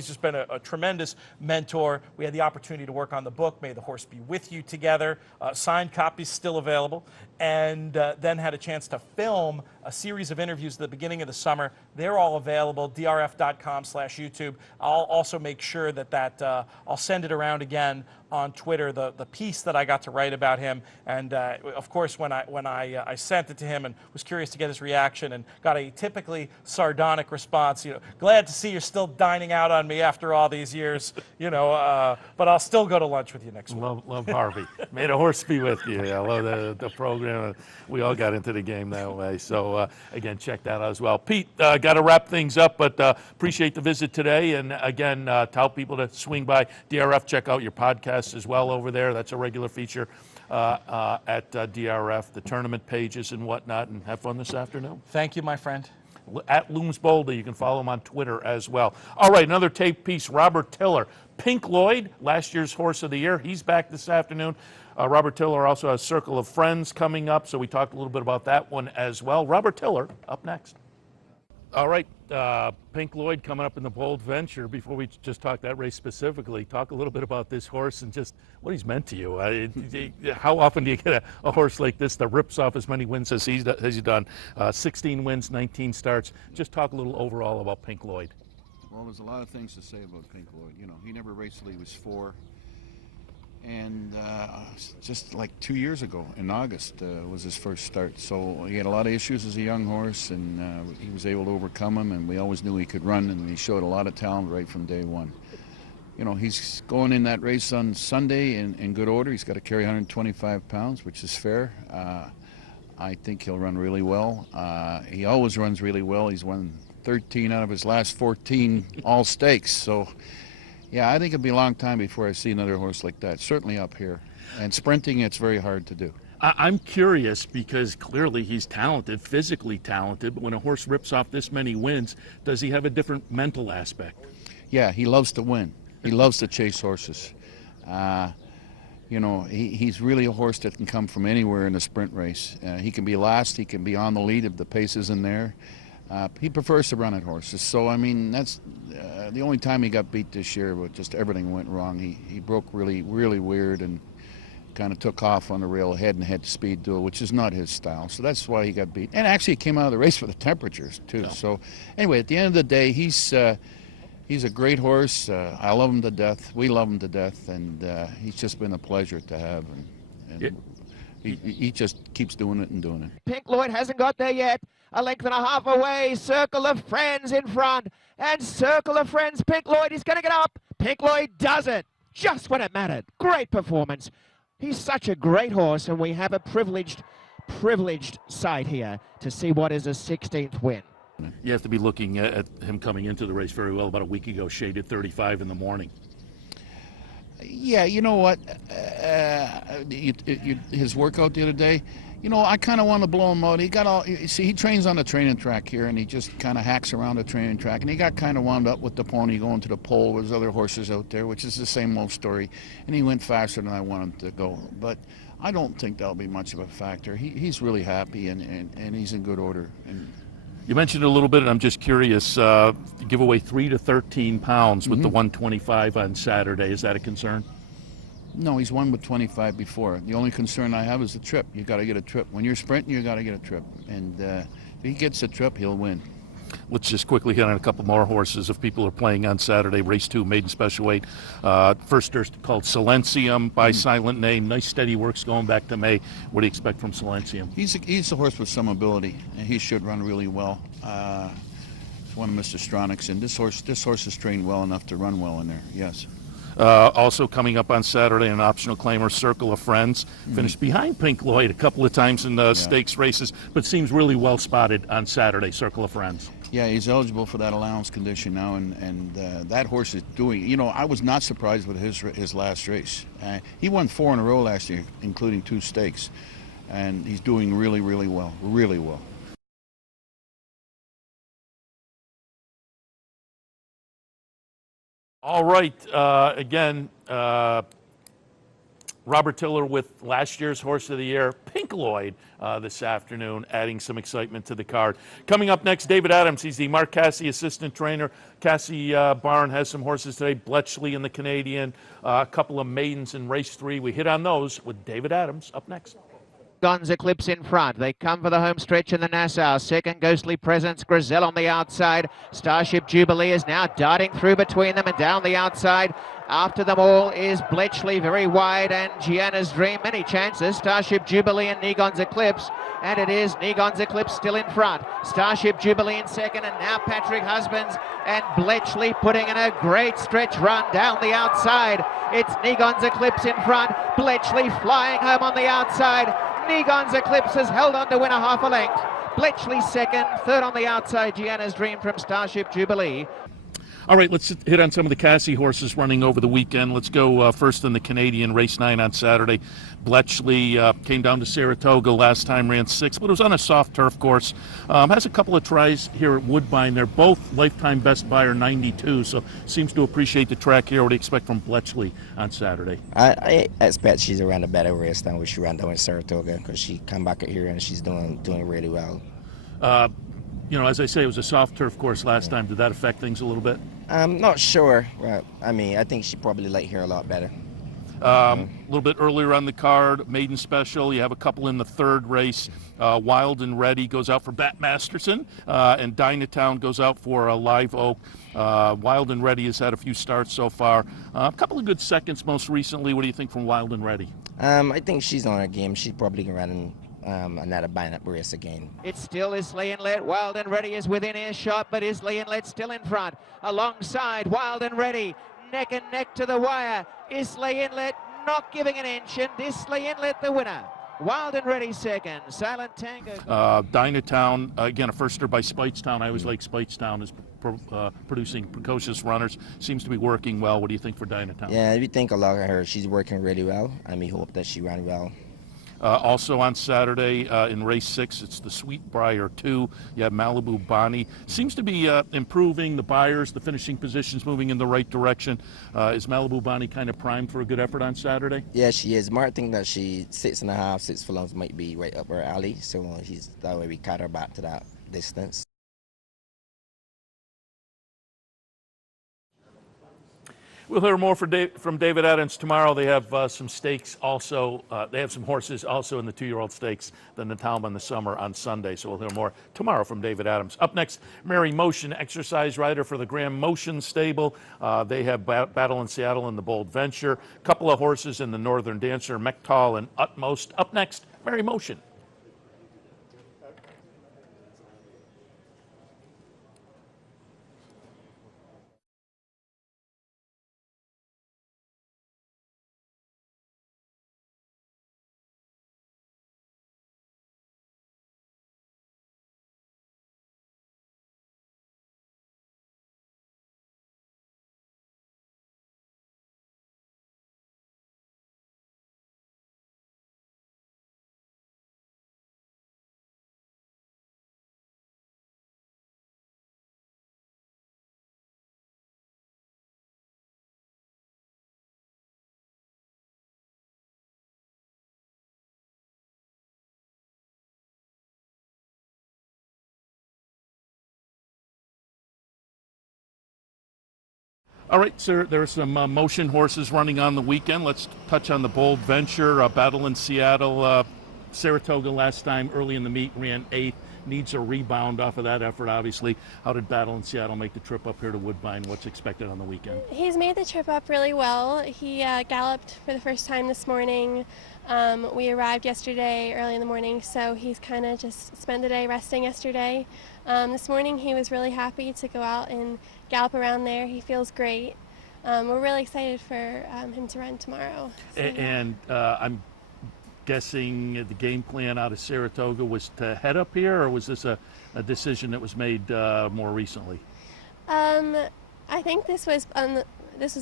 just been a tremendous mentor. We had the opportunity to work on the book, May the Horse Be With You, together. Signed copies still available. And then had a chance to film a series of interviews at the beginning of the summer. They're all available, drf.com/YouTube. I'll also make sure that I'll send it around again on Twitter, the piece that I got to write about him. And of course, when I sent it to him and was curious to get his reaction and got a typically sardonic response, glad to see you're still dining out on me after all these years, but I'll still go to lunch with you next week. Love Harvey. May the horse be with you. I love the program. We all got into the game that way. So again, check that out as well. Pete, got to wrap things up, but appreciate the visit today. And again, tell people to swing by DRF, check out your podcast as well over there. That's a regular feature at DRF, the tournament pages and whatnot, and have fun this afternoon. Thank you, my friend. At Looms Boldly, you can follow him on Twitter as well. All right, another tape piece, Robert Tiller. Pink Lloyd, last year's Horse of the Year, he's back this afternoon. Robert Tiller also has Circle of Friends coming up, so we talked a little bit about that one as well. Robert Tiller up next. All right, Pink Lloyd coming up in the Bold Venture. Before we just talk that race specifically, talk a little bit about this horse and just what he's meant to you. How often do you get a horse like this that rips off as many wins as he's done? 16 wins, 19 starts. Just talk a little overall about Pink Lloyd. Well, there's a lot of things to say about Pink Lloyd. He never raced till he was 4. And just like 2 years ago in August was his first start. So he had a lot of issues as a young horse, and he was able to overcome them, and we always knew he could run, and he showed a lot of talent right from day one. He's going in that race on Sunday in good order. He's got to carry 125 pounds, which is fair. I think he'll run really well. He always runs really well. He's won 13 out of his last 14 all stakes. So yeah, I think it'll be a long time before I see another horse like that, certainly up here. And sprinting, it's very hard to do. I'm curious because clearly he's talented, physically talented, but when a horse rips off this many wins, does he have a different mental aspect? Yeah, he loves to win. He loves to chase horses. He's really a horse that can come from anywhere in a sprint race. He can be last, he can be on the lead if the pace isn't there. He prefers to run at horses. So, I mean, that's the only time he got beat this year, but just everything went wrong. He broke really, really weird and kind of took off on the rail head-and-head speed duel, which is not his style. So that's why he got beat. And actually he came out of the race for the temperatures, too. Yeah. So, anyway, at the end of the day, he's a great horse. I love him to death. We love him to death. And he's just been a pleasure to have. And he just keeps doing it and doing it. Pink Lloyd hasn't got there yet. A length and a half away. Circle of Friends in front. And Circle of Friends, Pink Lloyd is going to get up. Pink Lloyd does it just when it mattered. Great performance. He's such a great horse, and we have a privileged sight here to see what is a 16th win. You have to be looking at him coming into the race very well. About a week ago, shaded 35 in the morning. Yeah, you know what? His workout the other day, I kind of want to blow him out. He trains on the training track here, and he just kind of hacks around the training track, and he got kind of wound up with the pony going to the pole. There's other horses out there, which is the same old story, and he went faster than I want him to go. But I don't think that'll be much of a factor. He's really happy, and he's in good order. And you mentioned it a little bit, and I'm just curious, give away 3 to 13 pounds with the 125 on Saturday. Is that a concern? No, he's won with 25 before. The only concern I have is the trip. You got to get a trip. When you're sprinting, you got to get a trip. And if he gets a trip, he'll win. Let's just quickly hit on a couple more horses if people are playing on Saturday. Race 2, maiden special weight. First called Silencium by Silent Name. Nice steady works going back to May. What do you expect from Silencium? He's a horse with some ability, and he should run really well. It's one of Mr. Stronach's, and this horse is trained well enough to run well in there, yes. Also coming up on Saturday, an optional claimer, Circle of Friends. Finished behind Pink Lloyd a couple of times in the stakes races, but seems really well spotted on Saturday, Circle of Friends. Yeah, he's eligible for that allowance condition now, and that horse is doing, I was not surprised with his last race. He won 4 in a row last year, including 2 stakes, and he's doing really, really well, really well. All right, again, Robert Tiller with last year's Horse of the Year, Pink Lloyd, this afternoon, adding some excitement to the card. Coming up next, David Adams. He's the Mark Casse assistant trainer. Cassie Barn has some horses today, Bletchley in the Canadian, a couple of maidens in race 3. We hit on those with David Adams up next. Guns Eclipse in front. They come for the home stretch in the Nassau. Second, Ghostly Presence. Griselle on the outside. Starship Jubilee is now darting through between them and down the outside. After them all is Bletchley, very wide, and Gianna's Dream. Many chances. Starship Jubilee and Negon's Eclipse. And it is Negon's Eclipse still in front. Starship Jubilee in second, and now Patrick Husbands and Bletchley putting in a great stretch run down the outside. It's Negon's Eclipse in front. Bletchley flying home on the outside. Negon's Eclipse has held on to win a half a length. Bletchley second, third on the outside, Gianna's Dream from Starship Jubilee. All right, let's hit on some of the Casse horses running over the weekend. Let's go first in the Canadian, race 9 on Saturday. Bletchley came down to Saratoga last time, ran 6, but it was on a soft turf course. Has a couple of tries here at Woodbine. They're both lifetime best buyer 92, so seems to appreciate the track here. What do you expect from Bletchley on Saturday? I expect she's around a better race than what she ran down in Saratoga, because she come back here and she's doing really well. You know, as I say, it was a soft turf course last time. Did that affect things a little bit? I'm not sure. I mean, I think she probably liked here a lot better. A little bit earlier on the card, Maiden Special. You have a couple in the third race. Wild and Ready goes out for Bat Masterson, and Dynatown goes out for Live Oak. Wild and Ready has had a few starts so far. A couple of good seconds most recently. What do you think from Wild and Ready? I think she's on her game. She's probably going to run another bind-up race again. It still is Lee Inlet. Wild and Ready is within earshot, but is Lee Inlet still in front? Alongside Wild and Ready, neck and neck to the wire. Is Lee Inlet not giving an inch, and is Lee Inlet the winner? Wild and Ready second. Silent Tango. Dynatown, again, a firster by Speightstown. I always like Speightstown as producing precocious runners. Seems to be working well. What do you think for Dynatown? Yeah, we think a lot of her. She's working really well, and we hope that she ran well. Also on Saturday in race 6, it's the Sweetbriar 2. You have Malibu Bonnie. Seems to be improving the buyers, the finishing positions moving in the right direction. Is Malibu Bonnie kind of primed for a good effort on Saturday? Yeah, she is. Mark think that she 6.5, 6 furlongs might be right up her alley, so that way we cut her back to that distance. We'll hear more from David Adams tomorrow. They have some stakes also. They have some horses also in the 2-year-old stakes, then the Talbot in the summer on Sunday. So we'll hear more tomorrow from David Adams. Up next, Mary Motion, exercise rider for the Graham Motion stable. They have Battle in Seattle and the Bold Venture. A couple of horses in the Northern Dancer, Mektal and Utmost. Up next, Mary Motion. All right, sir, there are some motion horses running on the weekend. Let's touch on the Bold Venture, Battle in Seattle. Saratoga last time, early in the meet, ran 8th. Needs a rebound off of that effort, obviously. How did Battle in Seattle make the trip up here to Woodbine? What's expected on the weekend? He's made the trip up really well. He galloped for the first time this morning. We arrived yesterday early in the morning, so he's kind of just spent the day resting yesterday. This morning he was really happy to go out and gallop around there. He feels great. We're really excited for him to run tomorrow. So. And I'm guessing the game plan out of Saratoga was to head up here, or was this a decision that was made more recently? I think this was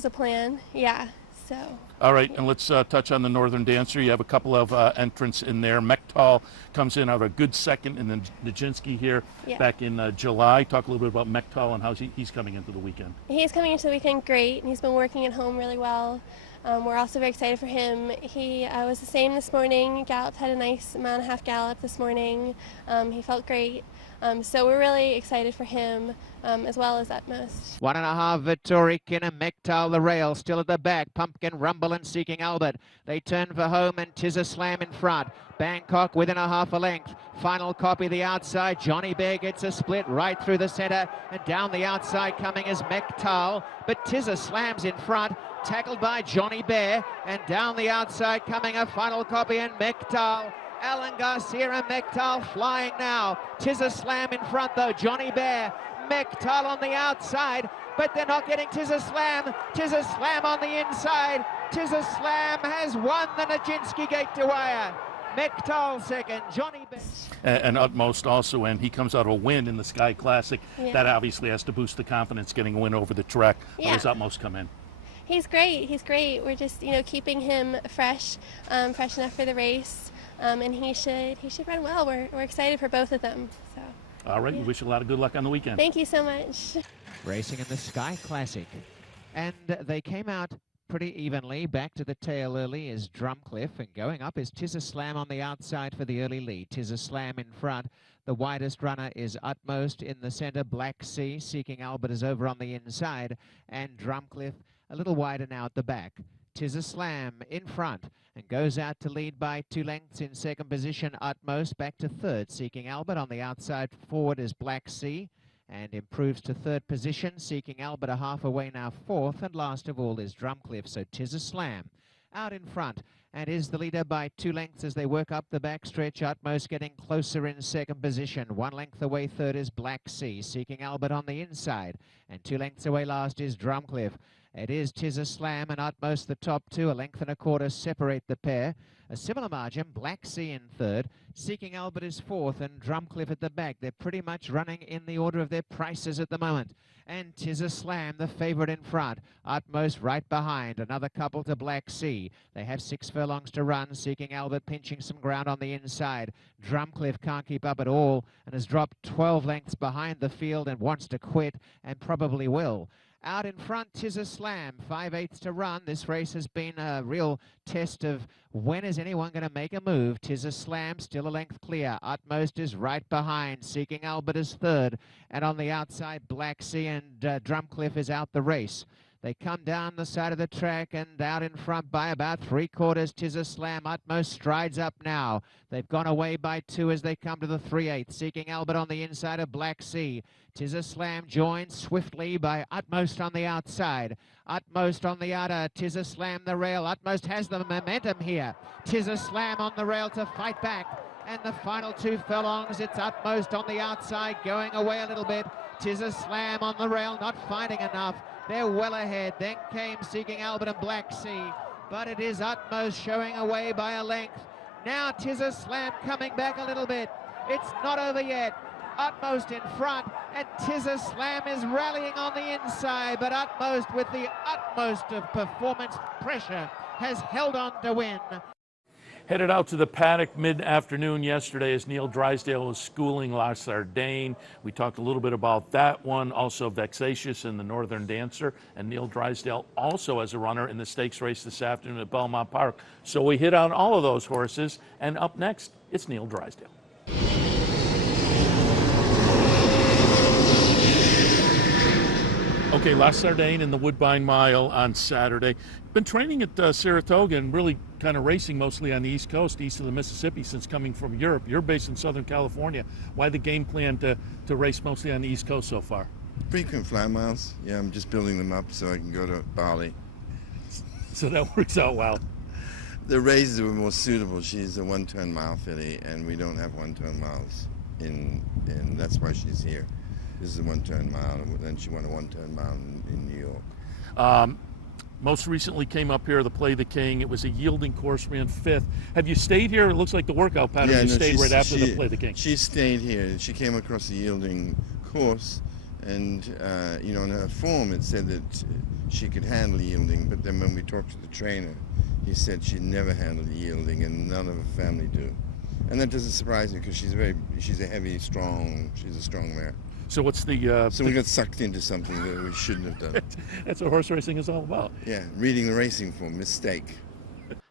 a plan, yeah. So. All right, and let's touch on the Northern Dancer. You have a couple of entrants in there. Mektal Mektal comes in out a good second, and then Nijinsky here back in July. Talk a little bit about Mektal and how he's coming into the weekend. He's coming into the weekend great, and he's been working at home really well. We're also very excited for him. He was the same this morning. Galloped, had a nice mile and a half gallop this morning. He felt great. So we're really excited for him, as well as Utmost. 1.5 Vittoric and Mektal the rail, still at the back. Pumpkin Rumble and Seeking Albert. They turn for home and 'Tis a Slam in front. Bangkok within a half a length. Final copy the outside. Johnny Bear gets a split right through the centre, and down the outside coming is Mektal, but 'Tis a Slam's in front. Tackled by Johnny Bear, and down the outside coming a final copy and Mektal. Alan Garcia and Mektal flying now. 'Tis a Slam in front though. Johnny Bear, Mektal on the outside, but they're not getting 'Tis a Slam. 'Tis a Slam on the inside. 'Tis a Slam has won the Nijinsky Gate to Wire. Mektal second, Johnny Bear. And Utmost also, and he comes out of a win in the Sky Classic. Yeah. That obviously has to boost the confidence getting a win over the track. Yeah. How does Utmost come in? He's great. He's great. We're just, keeping him fresh, fresh enough for the race, and he should run well. We're excited for both of them. So. All right. We wish you a lot of good luck on the weekend. Thank you so much. Racing in the Sky Classic, and they came out pretty evenly. Back to the tail early is Drumcliff, and going up is 'Tis a Slam on the outside for the early lead. 'Tis a Slam in front. The widest runner is Utmost in the center. Black Sea, Seeking Albert is over on the inside, and Drumcliff a little wider now at the back. 'Tis a Slam in front and goes out to lead by 2 lengths in second position. Utmost back to third. Seeking Albert on the outside forward is Black Sea and improves to third position. Seeking Albert a half away now fourth, and last of all is Drumcliff. So 'Tis a Slam out in front and is the leader by 2 lengths as they work up the backstretch. Utmost getting closer in second position. 1 length away third is Black Sea. Seeking Albert on the inside, and 2 lengths away last is Drumcliff. It is 'Tis a Slam and Utmost the top two. 1 1/4 separate the pair. A similar margin, Black Sea in third. Seeking Albert is fourth, and Drumcliff at the back. They're pretty much running in the order of their prices at the moment. And 'Tis a Slam, the favourite in front. Utmost right behind. Another couple to Black Sea. They have 6 furlongs to run. Seeking Albert pinching some ground on the inside. Drumcliff can't keep up at all and has dropped 12 lengths behind the field and wants to quit, and probably will. Out in front, 'Tis a Slam, 5/8 to run. This race has been a real test of when is anyone going to make a move. 'Tis a Slam, still a length clear. Utmost is right behind. Seeking Albert is third. And on the outside, Black Sea and Drumcliff is out the race. They come down the side of the track and out in front by about 3/4. 'Tis a Slam. Utmost strides up now. They've gone away by 2 as they come to the 3/8. Seeking Albert on the inside of Black Sea. 'Tis a Slam joined swiftly by Utmost on the outside. Utmost on the outer. 'Tis a Slam the rail. Utmost has the momentum here. 'Tis a Slam on the rail to fight back. And the final 2 furlongs, it's Utmost on the outside going away a little bit. 'Tis a Slam on the rail, not finding enough. They're well ahead. Then came Seeking Albert and Black Sea. But it is Utmost showing away by a length. Now 'Tis a Slam coming back a little bit. It's not over yet. Utmost in front, and 'Tis a Slam is rallying on the inside, but Utmost, with the utmost of performance pressure, has held on to win. Headed out to the paddock mid-afternoon yesterday as Neil Drysdale was schooling La Sardane. We talked a little bit about that one, also Vexatious and the Northern Dancer, and Neil Drysdale also as a runner in the stakes race this afternoon at Belmont Park. So we hit on all of those horses, and up next, it's Neil Drysdale. Okay, La Sardane in the Woodbine Mile on Saturday. Been training at Saratoga and really kind of racing mostly on the East Coast, east of the Mississippi, since coming from Europe. You're based in Southern California. Why the game plan to race mostly on the East Coast so far? Frequent fly miles. Yeah, I'm just building them up so I can go to Bali. So that works out well. The races were more suitable. She's a 1-turn mile filly, and we don't have 1-turn miles in that's why she's here. This is a 1-turn mile, and then she won a 1-turn mile in New York. Most recently came up here to Play the King. It was a yielding course, ran 5th. Have you stayed here? It looks like the workout pattern you stayed right after the Play the King. She stayed here. She came across the yielding course, and in her form it said that she could handle yielding, but then when we talked to the trainer, he said she never handled yielding, and none of her family do. And that doesn't surprise me because she's a heavy, strong, she's a strong mare. So what's the... so we got sucked into something that we shouldn't have done. That's what horse racing is all about. Yeah, reading the racing form, mistake.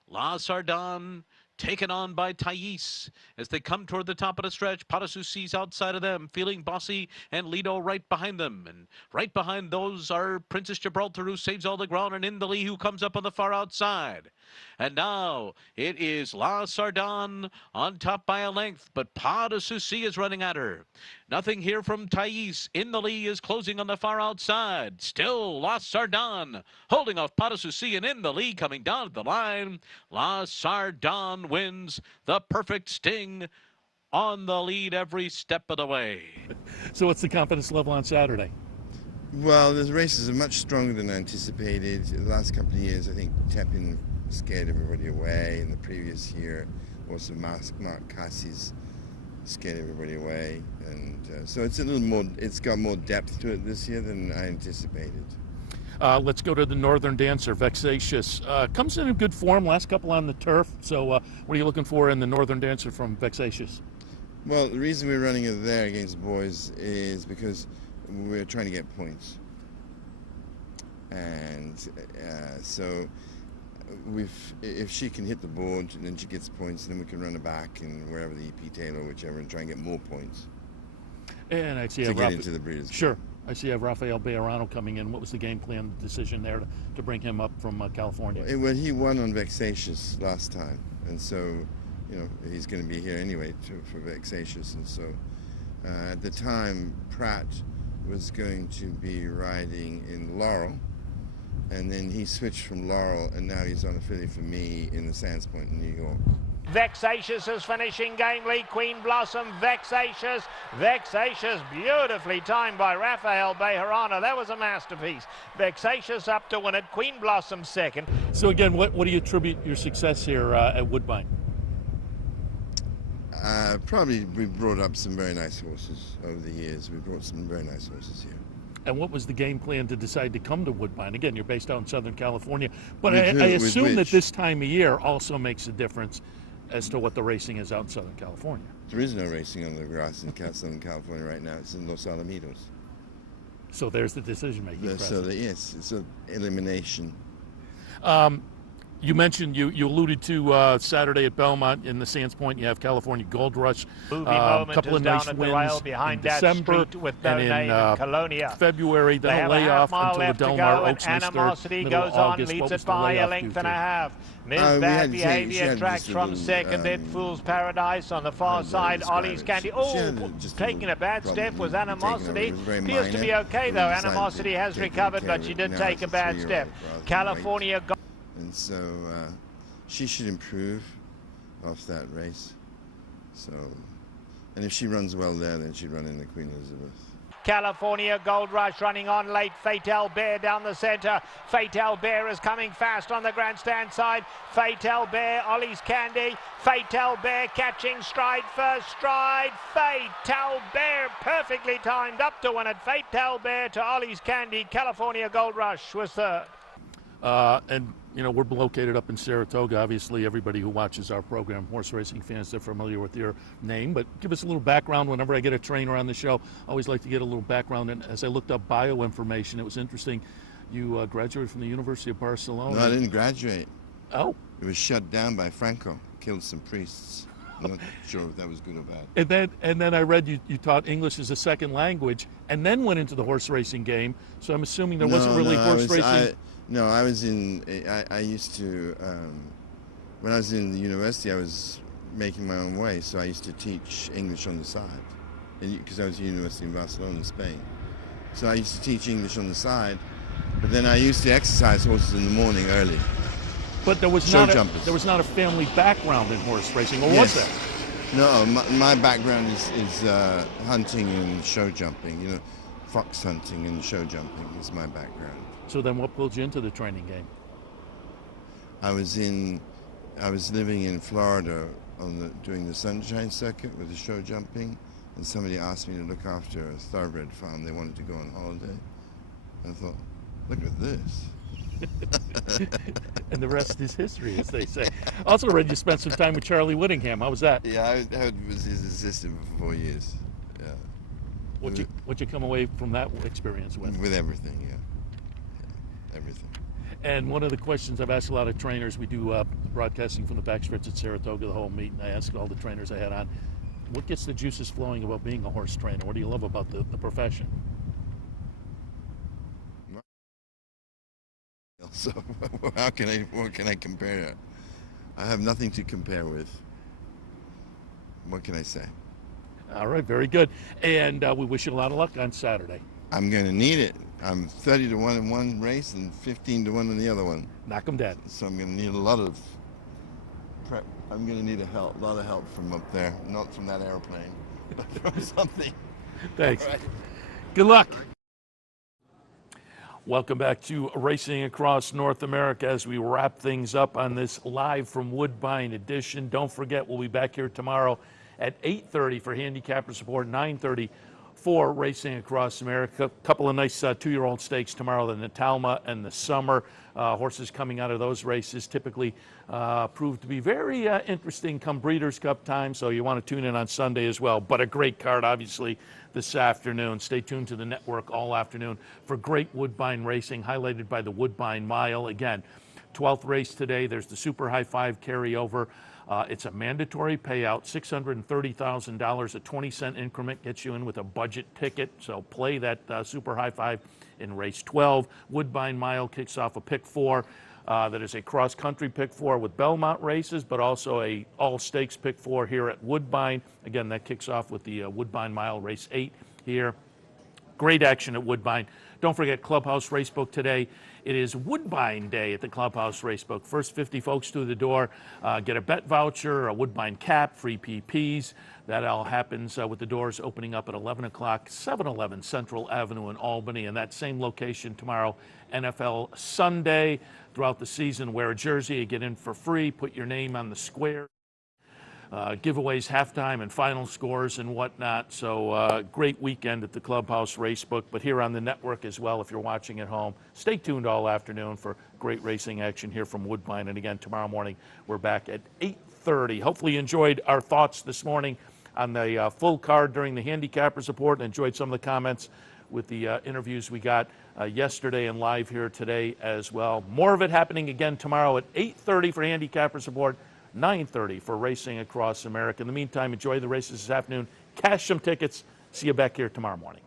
La Sardane taken on by Thais as they come toward the top of the stretch. Padasusi's outside of them, feeling bossy, and Lido right behind them. And right behind those are Princess Gibraltar, who saves all the ground, and Indali, who comes up on the far outside. And now it is La Sardane on top by a length, but Padasusi is running at her. Nothing here from Thais. Indali is closing on the far outside. Still La Sardane holding off Padasusi, and Indali coming down the line. La Sardane wins the perfect sting, on the lead every step of the way. So what's the confidence level on Saturday? Well, the races are much stronger than anticipated. The last couple of years, I think Tepin scared everybody away. In the previous year, also Mark Cassie's scared everybody away. And so it's a little more, it's got more depth to it this year than I anticipated. Let's go to the Northern Dancer, Vexatious. Comes in good form, last couple on the turf. So what are you looking for in the Northern Dancer from Vexatious? Well, the reason we're running it there against boys is because we're trying to get points. And so if she can hit the board and then she gets points, then we can run her back and wherever the EP tail or whichever and try and get more points. And I see to get into the Breeders' Cup. Sure. I see you have Rafael Bejarano coming in. What was the game plan decision there to bring him up from California? Well, he won on Vexatious last time, and so, you know, he's going to be here anyway for Vexatious. And so, at the time, Pratt was going to be riding in Laurel, and then he switched from Laurel, and now he's on a filly for me in the Sands Point in New York. Vexatious is finishing gamely. Queen Blossom, Vexatious, beautifully timed by Rafael Bejarano. That was a masterpiece. Vexatious up to win it. Queen Blossom second. So again, what do you attribute your success here at Woodbine? Probably we brought up some very nice horses over the years. We brought some very nice horses here. And what was the game plan to decide to come to Woodbine? Again, you're based out in Southern California, but I assume that this time of year also makes a difference as to what the racing is out in Southern California. There is no racing on the grass in Southern California right now. It's in Los Alamitos. So there's the decision-making process. So yes, it's an elimination. You mentioned, you alluded to Saturday at Belmont in the Sands Point. You have California Gold Rush. A couple of nice wins in December and in Colonia. February. Then a layoff until the Del Mar Oaks Animosity goes on, leads it by a length and a half. Ms. Bad Behavior tracks from second. It Fool's Paradise on the far side. Ollie's Candy. Oh, taking a bad step was Animosity. Appears to be okay though. Animosity has recovered, but she did take a bad step. California. And so she should improve off that race. So, and if she runs well there, then she'd run in the Queen Elizabeth. California Gold Rush running on late. Fatal Bear down the centre. Fatal Bear is coming fast on the grandstand side. Fatal Bear, Ollie's Candy. Fatal Bear catching stride first stride. Fatal Bear perfectly timed up to win it. Fatal Bear to Ollie's Candy. California Gold Rush was third. And you know, we're located up in Saratoga. Obviously, everybody who watches our program, horse racing fans, they're familiar with your name. But give us a little background. Whenever I get a trainer on the show, I always like to get a little background. And as I looked up bio information, it was interesting. You graduated from the University of Barcelona. No, I didn't graduate. Oh. It was shut down by Franco. Killed some priests. I'm not sure if that was good or bad. And then I read you taught English as a second language, and then went into the horse racing game. So I'm assuming there wasn't really horse racing. No, I was in, I used to, when I was in the university, I was making my own way, so I used to teach English on the side, because I was at the University in Barcelona, in Spain. So I used to teach English on the side, but then I used to exercise horses in the morning early. But there was not a family background in horse racing, or was there? No, my background is hunting and show jumping, you know, fox hunting and show jumping is my background. So then what pulled you into the training game? I was living in Florida doing the Sunshine Circuit with the show jumping, and somebody asked me to look after a thoroughbred farm. They wanted to go on holiday. I thought, look at this. And the rest is history, as they say. Also read you spent some time with Charlie Whittingham. How was that? Yeah, I was his assistant for 4 years. Yeah. What'd you come away from that experience with? With everything, yeah. Everything. And one of the questions I've asked a lot of trainers, we do broadcasting from the backstretch at Saratoga, the whole meet, and I asked all the trainers I had on, what gets the juices flowing about being a horse trainer? What do you love about the profession? So what can I compare it? I have nothing to compare with. What can I say? All right, very good. And we wish you a lot of luck on Saturday. I'm going to need it. I'm 30 to 1 in one race and 15 to 1 in the other one. Knock them dead. So I'm going to need a lot of prep. I'm going to need a lot of help from up there, not from that airplane, but from something. Thanks. All right. Good luck. Welcome back to Racing Across North America as we wrap things up on this live from Woodbine edition. Don't forget, we'll be back here tomorrow at 8:30 for handicapper support, 9:30 for Racing Across America. A couple of nice 2-year-old stakes tomorrow, the Natalma and the Summer. Horses coming out of those races typically prove to be very interesting come Breeders' Cup time, so you want to tune in on Sunday as well. But a great card, obviously, this afternoon. Stay tuned to the network all afternoon for great Woodbine racing, highlighted by the Woodbine Mile. Again, 12th race today. There's the Super High Five carryover. It's a mandatory payout, $630,000. A 20-cent increment gets you in with a budget ticket. So play that Super High Five in race 12. Woodbine Mile kicks off a pick 4. That is a cross-country pick 4 with Belmont races, but also a all-stakes pick 4 here at Woodbine. Again, that kicks off with the Woodbine Mile race 8 here. Great action at Woodbine. Don't forget Clubhouse Racebook today. It is Woodbine Day at the Clubhouse Racebook. First 50 folks through the door get a bet voucher, a Woodbine cap, free PPs. That all happens with the doors opening up at 11 o'clock, 711 Central Avenue in Albany. And that same location tomorrow, NFL Sunday. Throughout the season, wear a jersey, you get in for free, put your name on the square. Giveaways, halftime, and final scores and whatnot. So great weekend at the Clubhouse Racebook, but here on the network as well if you're watching at home. Stay tuned all afternoon for great racing action here from Woodbine. And again, tomorrow morning, we're back at 8:30. Hopefully you enjoyed our thoughts this morning on the full card during the Handicappers Report and enjoyed some of the comments with the interviews we got yesterday and live here today as well. More of it happening again tomorrow at 8:30 for Handicappers Report. 9:30 for Racing Across America. In the meantime, enjoy the races this afternoon. Cash some tickets. See you back here tomorrow morning.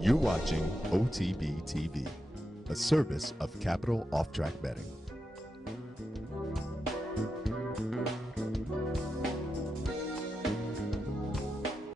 You're watching OTB TV, a service of Capital Off-Track Betting.